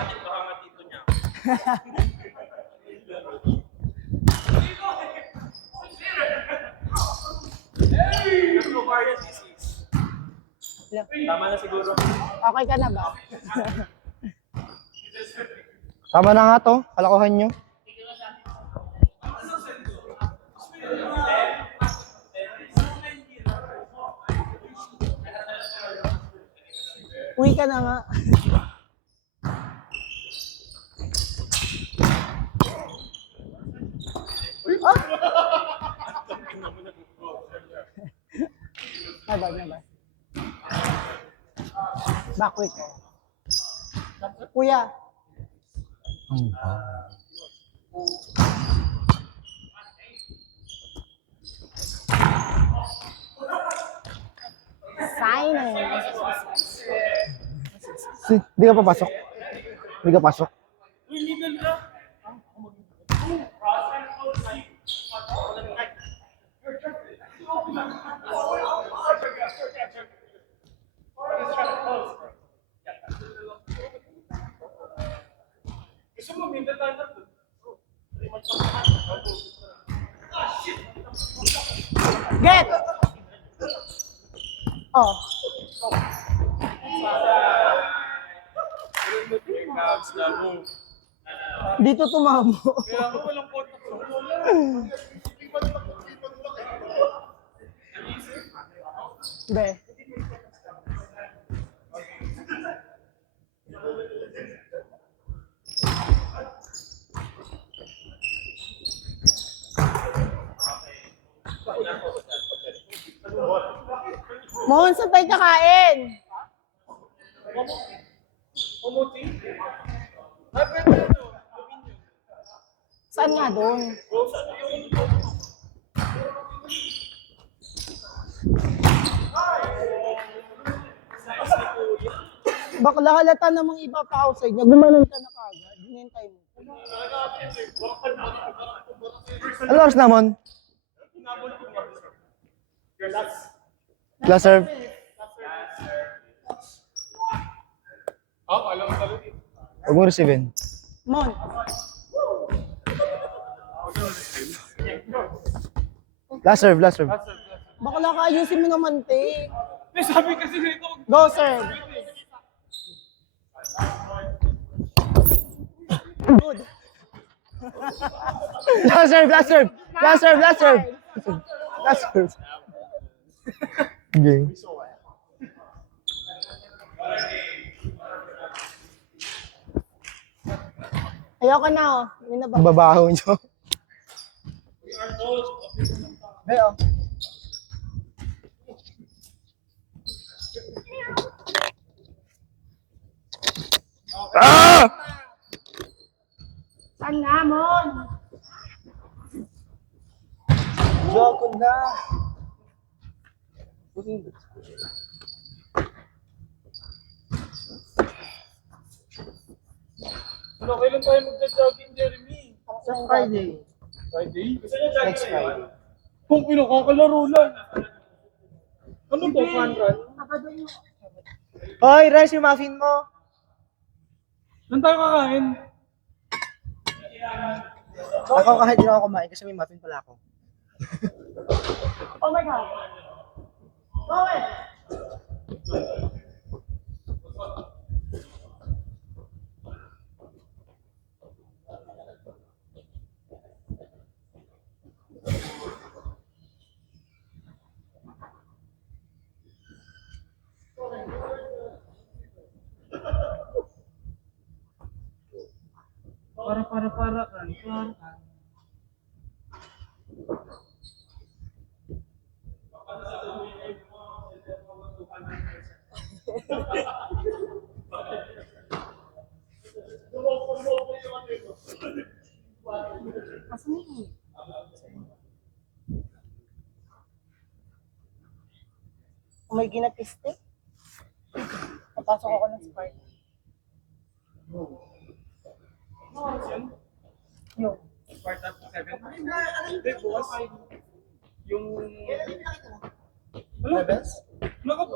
Tama na siguro. Okay ka na ba? Tama na nga to. Kalakuhan nyo. Uwi ka na nga. Oh! Bye. Back week. Kuya. Silence. Hindi ka papasok. Hindi ka pasok. Gusto mo, minta tayo na. Get! Oh. Dito tumamo. Kaya ako walang kontak. Be. Mohon, saan tayo kakain? Umuti? Ay, pwede ito. Saan nga doon? Bakla halata namang iba pa outside. Nagbumanon ka na kagad. Hinintay mo. Ano oras namon? Last serve. Alam mo talaga. Huwag mo receive. Mon. Last serve. Bakla ka, ayusin mo naman, te. May sabi kasi nito. Go, sir. Good. Last serve. Okay. Ayoko na, oh. May nabang. Babaho nyo. Ayo. Ah! Saan nga, Mon? Joke na. Ano, kailan tayo magja-jogging, Jeremy? Sa Friday. Friday? Gusto niya jogging Next Friday. Kung pinakakalaro lang. Ano to, fun run? Hoy, rice yung muffin mo. Saan tayo kakain? Ako kahit hindi ako kumain kasi may muffin pala ako. Oh my God. Owen! Para kan. Kung may ginapiste, papasok ako ng Sprite. Yung. Part up to 7. Hindi, bukas. Yung... Ano? Rebels? Ano?